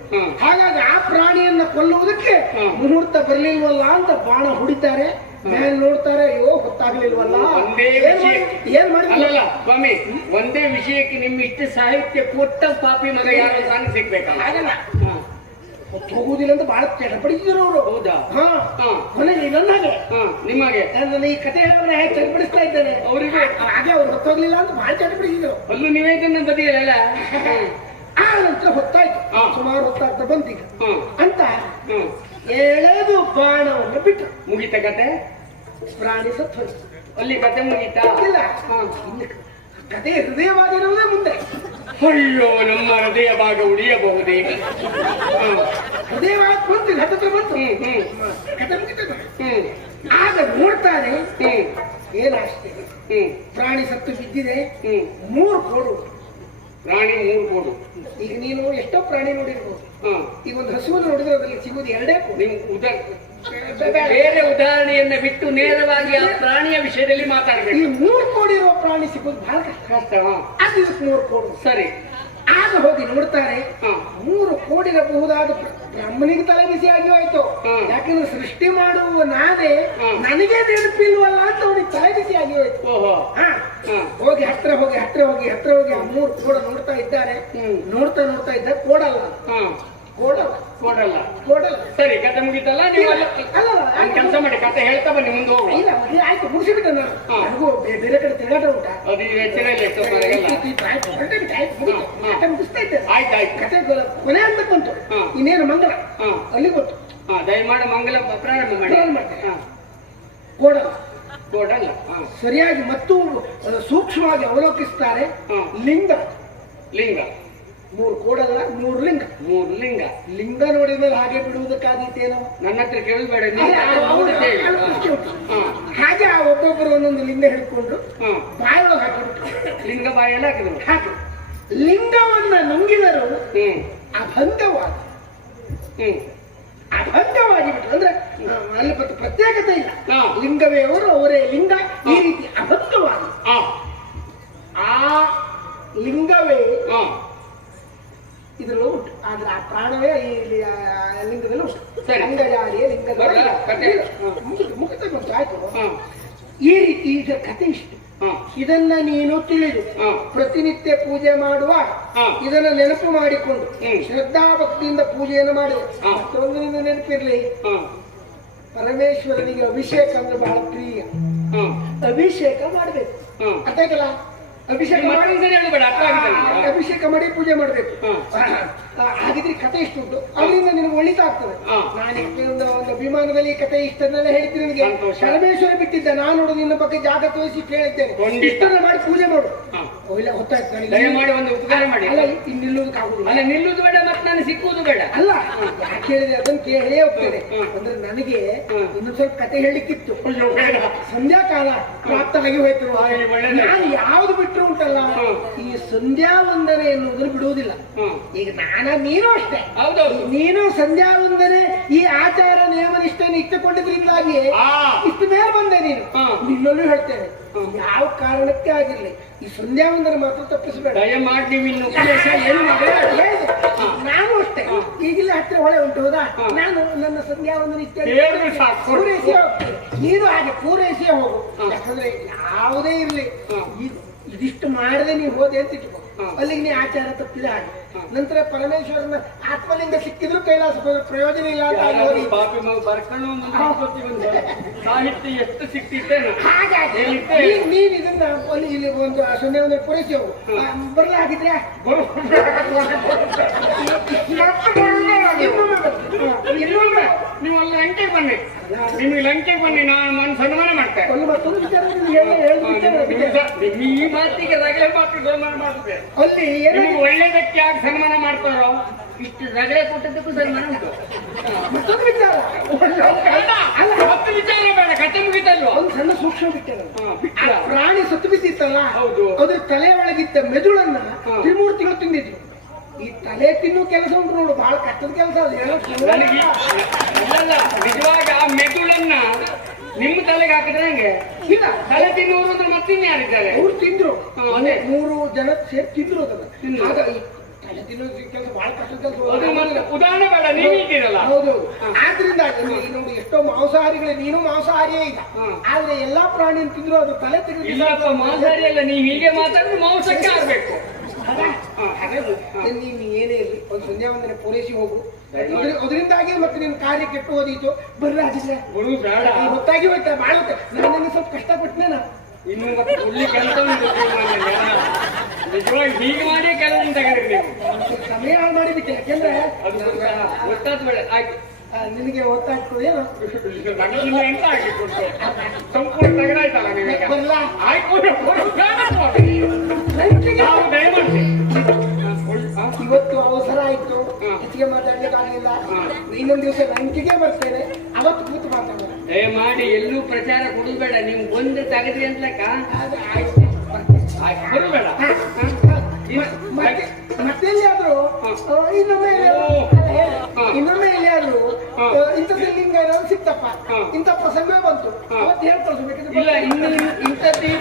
ಹಾಗಾಗಿ ಆ ಪ್ರಾಣಿಯನ್ನ ಕೊಲ್ಲುವುದಕ್ಕೆ ಮುಹೂರ್ತ ಬರಲಿಲ್ವಲ್ಲ ಅಂತ ಬಾಣ ಹುಡಿತಾರೆ. ಮೇಲೆ ನೋಡ್ತಾರೆ, ಅಯ್ಯೋ ಹೊತ್ತಾಗ್ಲಿಲ್ವಲ್ಲ. ಏನ್ ಮಾಡಿಲ್ಲ ಸ್ವಾಮಿ, ಒಂದೇ ವಿಷಯಕ್ಕೆ ನಿಮ್ಮ ಇಷ್ಟ ಸಾಹಿತ್ಯ ಕೊಟ್ಟ ಪಾಪಿ ಮಗ ಯಾರು ನಾನು ಸಿಗ್ಬೇಕಲ್ಲ. ಆಗಲ್ಲ, ಹೋಗುವುದಿಲ್ಲ ಅಂತ ಬಹಳ ಚಟಪಡಿಸಿದ್ರು ಅವರು. ಹೌದಾ? ಕೊನೆಗೆ ನನ್ನಾಗೆ ನಿಮಗೆ ನಾನು ಈ ಕಥೆ ಹೇಳೋಣ ಹೇಗೆ ಚಟಪಡಿಸ್ತಾ ಇದ್ದೇನೆ ಅವರಿಗೆ. ಹಾಗೆ ಅವ್ರು ಹೊತ್ತೋಗ್ಲಿಲ್ಲ ಅಂತ ಬಹಳ ಚಟಪಡಿಸಿದ್ರು. ಅಲ್ಲೂ ನೀವೇ ಇದನ್ನ ಬದಿಯಲ್ಲ. ಆ ನಂತರ ಹೊತ್ತಾಯ್ತು, ಸುಮಾರು ಹೊತ್ತಾಗ್ತಾ ಬಂತೀಗ ಅಂತ ಎಳೆದು ಬಾಣವನ್ನು ಬಿಟ್ಟು ಮುಗಿತ ಕತೆ. ಪ್ರಾಣಿ ಸತ್ತು ಹೋಯ್ತು. ಅಲ್ಲಿ ಕತೆ ಮುಗಿತಾ? ಇಲ್ಲ, ಕತೆ ಹೃದಯವಾಗಿರುವುದೇ ಮುಂದೆ. ಅಯ್ಯೋ, ನಮ್ಮ ಹೃದಯ ಭಾಗ ಉಳಿಯಬಹುದೇ? ಹೃದಯವಾಗಿ ಬಂತು, ಹತ್ತತ್ರ ಬಂತು, ಕತೆ ಮುಗಿತದೆ. ಆಗ ನೋಡ್ತಾರೆ, ಏನಾಗ್ತದೆ, ಪ್ರಾಣಿ ಸತ್ತು ಬಿದ್ದಿದೆ, 3 ಕೋಡು. ಪ್ರಾಣಿ 3 ಕೋಡು. ಈಗ ನೀನು ಎಷ್ಟೋ ಪ್ರಾಣಿ ನೋಡಿರ್ಬೋದು, ಈಗ ಒಂದು ಹಸುವನ್ನು ನೋಡಿದ್ರೆ ಅದರಲ್ಲಿ ಸಿಗುವುದು 2 ಕೋಡು. ಬೇರೆ ಉದಾಹರಣೆಯನ್ನ ಬಿಟ್ಟು ನೇರವಾಗಿ ಆ ಪ್ರಾಣಿಯ ವಿಷಯದಲ್ಲಿ ಮಾತಾಡಬೇಕು. ಈ 3 ಕೋಡಿ ಇರುವ ಪ್ರಾಣಿ ಸಿಗೋದು ಬಹಳ ಕಷ್ಟ. ಅದು 3 ಕೋಡು. ಸರಿ. ಆಗ ಹೋಗಿ ನೋಡ್ತಾರೆ, 3 ಕೋಡಿರಬಹುದಾದ ಬ್ರಹ್ಮನಿಗೆ ತಲೆ ಬಿಸಿ ಆಗಿ ಹೋಯ್ತು. ಯಾಕಂದ್ರೆ ಸೃಷ್ಟಿ ಮಾಡುವ ನಾನೇ ನನಗೆ ನೆನಪಿಲ್ವಲ್ಲ ಅಂತ ಅವನಿಗೆ ತಲೆ ಬಿಸಿ ಆಗಿ ಹೋಯ್ತು. ಹೋಗಿ ಹತ್ರ ಹೋಗಿ ಆ 3 ಕೋಡ ನೋಡ್ತಾ ಇದ್ದಾರೆ. ನೋಡ್ತಾ ಇದ್ದ ಕೋಡಲ್ಲ. ಸರಿ, ಕತೆ ಮುಗಿತಲ್ಲ. ನೀವು ಕೆಲಸ ಮಾಡಿ, ಕತೆ ಹೇಳ್ತಾ ಬನ್ನಿ, ಮುಂದೆ ಹೋಗಿ. ಇಲ್ಲ, ಆಯ್ತು, ಮುಗಿಸಿಬಿಟ್ಟ ನಾನು. ನನಗೂ ಬೇರೆ ಕಡೆ ತಿರುಗಾಟ ಉಂಟಾ? ಅದು ಮುಗಿಸ್ತಾ ಇದ್ದೆ. ಆಯ್ತಾಯ್ತು. ಕತೆ ಕೊನೆ ಅಂತ ಬಂತು, ಇನ್ನೇನು ಮಂಗಲ ಅಲ್ಲಿ ಗೊತ್ತು. ದಯಮಾಡಿ ಮಂಗಲ ಪ್ರಾರಂಭ ಮಾಡಿ. ಕೋಡಲ್ಲ. ಸರಿಯಾಗಿ ಮತ್ತು ಸೂಕ್ಷ್ಮವಾಗಿ ಅವಲೋಕಿಸ್ತಾರೆ. ಲಿಂಗ 3 ಕೋಡಲ್ಲ, 3 ಲಿಂಗ. 3 ಲಿಂಗ. ಲಿಂಗ ನೋಡಿದ್ಮೇಲೆ ಹಾಗೆ ಬಿಡುವುದಕ್ಕಾದೀತೇನೋ? ನನ್ನ ಹತ್ರ ಕೇಳಬೇಡ. ಹಾಗೆ ಆ ಒಬ್ಬೊಬ್ಬರು ಒಂದೊಂದು ಲಿಂಗ ಹಿಡ್ಕೊಂಡು ಬಾಯೊಳಗೆ ಹಾಕಿಬಿಟ್ರು. ಲಿಂಗ ಬಾಯೆಲ್ಲ ಹಾಕಿದ್ರು. ಲಿಂಗವನ್ನ ನುಂಗಿದರು, ಅಭಂಗವಾಗಿಬಿಟ್ರು. ಅಂದ್ರೆ ಅಲ್ಲಿ ಪ್ರತ್ಯೇಕತೆ ಇಲ್ಲ, ಲಿಂಗವೇ ಅವರು, ಅವರೇ ಲಿಂಗ. ಈ ರೀತಿ ಅಭಂಗವಾಗಿ ಆ ಲಿಂಗವೇ ಇದರಲ್ಲೂ ಉಂಟು. ಆದ್ರೆ ಆ ಪ್ರಾಣವೇ ಈ ಲಿಂಗದಲ್ಲಿ ಉಂಟು. ಲಿಂಗಜಾರಿಯ ಮುಗಿತ ಗೊತ್ತು, ಆಯ್ತು. ಈ ರೀತಿ ಈಗ ಕಥೆ ಇಷ್ಟು. ಇದನ್ನ ನೀನು ತಿಳಿದು ಪ್ರತಿನಿತ್ಯ ಪೂಜೆ ಮಾಡುವ, ಇದನ್ನ ನೆನಪು ಮಾಡಿಕೊಂಡು ಶ್ರದ್ಧಾ ಭಕ್ತಿಯಿಂದ ಪೂಜೆಯನ್ನು ಮಾಡಿದ. ಮತ್ತೊಂದರಿಂದ ನೆನಪಿರ್ಲಿ, ಪರಮೇಶ್ವರನಿಗೆ ಅಭಿಷೇಕ ಅಂದ್ರೆ ಬಹಳ ಪ್ರಿಯ. ಅಭಿಷೇಕ ಮಾಡಬೇಕು, ಅರ್ಥಾಯ್ತಲ್ಲ? ಅಭಿಷೇಕ ಅಭಿಷೇಕ ಮಾಡಿ ಪೂಜೆ ಮಾಡ್ಬೇಕು. ಹಾಗಿದ್ರೆ ಕತೆ ಇಷ್ಟು ಉಂಟು, ಅದರಿಂದ ನಿನಗೆ ಒಳಿತಾಗ್ತದೆ. ನಾನು ಒಂದು ಅಭಿಮಾನದಲ್ಲಿ ಕತೆ ಇಷ್ಟನ್ನೆಲ್ಲ ಹೇಳ್ತೀನಿ ನಿನಗೆ. ಪರಮೇಶ್ವರ ಬಿಟ್ಟಿದ್ದ, ನಾನು ನೋಡು ನಿನ್ನ ಬಗ್ಗೆ ಜಾಗ ತೋರಿಸಿ ಕೇಳಿದ್ದೇನೆ, ಇಷ್ಟನ್ನ ಮಾಡಿ ಪೂಜೆ ಮಾಡು. ಇಲ್ಲ ಹೊತ್ತಾಯ್ತು ನನಗೆ ಮಾಡಿ ಒಂದು ಉಪಕಾರ ಮಾಡಿ. ಅಲ್ಲ ನಿಲ್ಲುವುದಕ್ಕಾಗುದಿಲ್ಲ. ಅಲ್ಲ ನಿಲ್ಲುವುದು ಬೇಡ ಮತ್ತೆ ನಾನು ಸಿಕ್ಕುವುದು ಬೇಡ. ಅಲ್ಲ ಯಾಕೆ ಹೇಳಿದೆ ಅದನ್ನು ಹೇಳೇ ಹೋಗ್ತೇನೆ. ಅಂದ್ರೆ ನನಗೆ ಇನ್ನು ಸ್ವಲ್ಪ ಕತೆ ಹೇಳಿಕ್ಕಿತ್ತು. ಸಂಧ್ಯಾಕಾಲ ಪ್ರಾಪ್ತವಾಗಿ ಹೋಯ್ತು. ನಾನು ಯಾವ್ದು ಬಿಟ್ಟರು ಉಂಟಲ್ಲ, ಈ ಸಂಧ್ಯಾ ವಂದನೆ ಎನ್ನುವುದನ್ನು ಬಿಡುವುದಿಲ್ಲ. ಈಗ ನೀನು ಅಷ್ಟೇ, ಹೌದೌದು, ನೀನು ಸಂಧ್ಯಾ ವಂದನೆ ಈ ಆಚಾರ ನಿಯಮ ನಿಷ್ಠೆಯನ್ನು ಇಟ್ಟುಕೊಂಡಿದ್ರಿಂದಾಗಿ ಇಷ್ಟು ಮೇಲೆ ಬಂದೆ ನೀನು. ನಿನ್ನಲ್ಲೂ ಹೇಳ್ತೇನೆ, ಯಾವ ಕಾರಣಕ್ಕೆ ಆಗಿರ್ಲಿ ಈ ಸಂಧ್ಯಾ ವಂದನೆ ಮಾತ್ರ ತಪ್ಪಿಸಬೇಡ. ದಯಮಾಡಿ ನೀವು ಇನ್ನು ಉಪದೇಶ ಏನು ನಾನು ಅಷ್ಟೇ ಈಗಿಲ್ಲ ಹತ್ತಿರ ಹೊಳೆ ಉಂಟು ಹೌದಾ, ನಾನು ನನ್ನ ಸಂಧ್ಯಾ ವಂದನೆ ಪೂರೈಸಿ ಹೋಗ್ತೇನೆ. ನೀನು ಹಾಗೆ ಪೂರೈಸಿ ಹೋಗು. ಯಾಕಂದ್ರೆ ಯಾವುದೇ ಇರ್ಲಿ ಇದಿಷ್ಟು ಮಾಡದೆ ನೀವು ಹೋದೆ ಅಂತ ಇಟ್ಕೋ, ಅಲ್ಲಿಗೆ ನೀ ಆಚಾರ ತಪ್ಪಿದ ಹಾಗೆ. ನಂತರ ಪರಮೇಶ್ವರನ ಆತ್ಮಲಿಂಗ ಸಿಕ್ಕಿದ್ರು ಕೈಲಾಸ ಪ್ರಯೋಜನ ಇಲ್ಲ ಅಂತ ಸಾಹಿತ್ಯ ಎಷ್ಟು ಸಿಕ್ತಿತ್ತೇನು. ಹಾಗಾಗಿ ನೀನ್ ಇದನ್ನ ಇಲ್ಲಿ ಒಂದು ಸಂಧ್ಯಾ ವಂದನೆ ಪೂರೈಸಿ ಹೋಗು. ಬರಲ ಹಾಗಿದ್ರೆ ನೀವು ಅಲ್ಲಿ ಲಂಕೆಗೆ ಬನ್ನಿ, ನಿಮಗೆ ಲಂಕೆಗೆ ಬನ್ನಿ, ನಾನು ಸನ್ಮಾನ ಮಾಡ್ತೇನೆ. ಒಂದು ಮತ್ತೊಂದು ವಿಚಾರ ಈ ಮಾತಿಗೆ ರಗಳೆ ಮಾತು ಸನ್ಮಾನ ಮಾಡ್ತೇವೆ. ಅಲ್ಲಿ ನಿಮ್ಗೆ ಒಳ್ಳೆದಕ್ಕೆ ಯಾಕೆ ಸನ್ಮಾನ ಮಾಡ್ತಾರೋ, ಇಷ್ಟು ರಗಳೆ ಕೊಟ್ಟದಕ್ಕೂ ಸನ್ಮಾನ ಉಂಟು. ಮತ್ತೊಂದು ವಿಚಾರ ಮತ್ತೆ ವಿಚಾರ ಬೇಡ, ಕತೆ ಮುಗಿತಲ್ವ. ಒಂದು ಸಣ್ಣ ಸೂಕ್ಷ್ಮ ಬಿಟ್ಟೆ. ಪ್ರಾಣಿ ಸತ್ತು ಬಿದ್ದಿತ್ತಲ್ಲ, ಹೌದು, ಅದ್ರ ತಲೆ ಒಳಗಿದ್ದ ಮೆದುಳನ್ನ ತ್ರಿಮೂರ್ತಿಗಳು ತಿಂದಿದ್ರು. ಈ ತಲೆ ತಿನ್ನು ಕೆಲಸ ಉಂಟು ನೋಡು, ಬಹಳ ಕಷ್ಟದ ಕೆಲಸ. ನನಗೆ ನಿಜವಾಗ ಆ ಮೆದುಳನ್ನ ನಿಮ್ಮ ತಲೆಗೆ ಹಾಕಿದ್ರೆ ನಂಗೆ ಇಲ್ಲ, ತಲೆ ತಿನ್ನುವರು ಅಂದ್ರೆ ಮತ್ತಿನ್ ಯಾರಿದ್ದಾರೆ? ಅವ್ರು ತಿಂದ್ರು, ಅದೇ 3 ಜನ ಸೇರಿ ತಿಂದ್ರು ಅದನ್ನ. ಹಾಗಾಗಿ ತಲೆ ತಿನ್ನೋ ಕೆಲಸ ಬಹಳ ಕಷ್ಟದ ಕೆಲಸ. ಉದಾಹರಣೆ ಬೇಡ, ನೀವು ಇದ್ದೀರಲ್ಲ. ಹೌದು, ಆದ್ರಿಂದ ನೋಡಿ ಎಷ್ಟೋ ಮಾಂಸಾಹಾರಿಗಳೇ, ನೀನು ಮಾಂಸಾಹಾರಿಯೇ ಈಗ, ಆದ್ರೆ ಎಲ್ಲಾ ಪ್ರಾಣಿಯನ್ನು ತಿಂದ್ರು ಅದು ತಲೆ ತೆಗೆದು. ಇಲ್ಲಪ್ಪ ಮಾಂಸಾಹಾರಿ ಅಲ್ಲ, ನೀವು ಹೀಗೆ ಮಾತಾಡಿದ್ರೆ ಮಾಂಸಕ್ಕೆ ಆಗ್ಬೇಕು. ನೀನು ಏನೇ ಇರಲಿ ಒಂದು ಸಂಧ್ಯಾ ವಂದನೆ ಪೂರೈಸಿ ಹೋಗು. ಅದರಿಂದಾಗಿ ಮತ್ತೆ ನಿನ್ನ ಕಾರ್ಯ ಕೆಟ್ಟು ಹೋದೀತು. ಬರ್ರಿ ಹಾಗಿದ್ರೆ ಗೊತ್ತಾಗಿ ಹೋಯ್ತಾ, ಬಾಳ ನಾನು ನಿನ್ಗೆ ಸ್ವಲ್ಪ ಕಷ್ಟಪಟ್ಟನೇನ. ಇನ್ನು ಮತ್ತೆ ಒಳ್ಳೆ ಕೆಲಸ ನಿಜವಾಗಿ ಹೀಗೆ ಮಾಡಿ ಕೆಲಸ ತೆಗೆದ್ರಿ ನೀವು. ಸಮಯ ಹಾಳು ಮಾಡಿಬಿಟ್ಟೆ. ಯಾಕೆಂದ್ರೆ ಅದು ಗೊತ್ತಾದ ಬೇಡ. ಆಯ್ತು, ನಿನಗೆ ಗೊತ್ತಾಗ್ತದೆ ಏನೋ ಎಂತ ಆಗಿತ್ತು ಸಂಪೂರ್ಣ ತಗಡಾಯ್ತಲ್ಲ ನಿಮಗೆ. ಬರ್ಲ ಆಯ್ತು, ಇವತ್ತು ಅವಸರ ಆಯ್ತು, ಹೆಚ್ಚಿಗೆ ಮಾತಾಡ್ಲಿಕ್ಕಾಗಲಿಲ್ಲ. ಇನ್ನೊಂದು ದಿವಸ ಲಂಕಿಗೆ ಬರ್ತೇನೆ, ಅವತ್ತು ಕೂತು ಮಾತಾಡೋಣ. ಮಾಡಿ ಎಲ್ಲೂ ಪ್ರಚಾರ ಕೊಡಬೇಡ, ನೀವು ಒಂದು ತೆಗೆದ್ರಿ ಅಂತಲಕ್ಕ. ಆಯ್ತು, ಬರಬೇಡ. ಮತ್ತೆಲ್ಲಿಯಾದ್ರೂ ಇನ್ನೊಮ್ಮೆ ಎಲ್ಲಿಯಾದ್ರೂ ಇಂಥದ್ದು ಲಿಂಗ ಏನಾದ್ರು ಸಿಕ್ತಪ್ಪ, ಇಂಥ ಪ್ರಸಂಗ ಬಂತು, ಅವತ್ತು ಹೇಳ್ಕೊಳ್ಬೇಕು. ಇಲ್ಲ, ಇನ್ನು ಇಂಥದ್ದು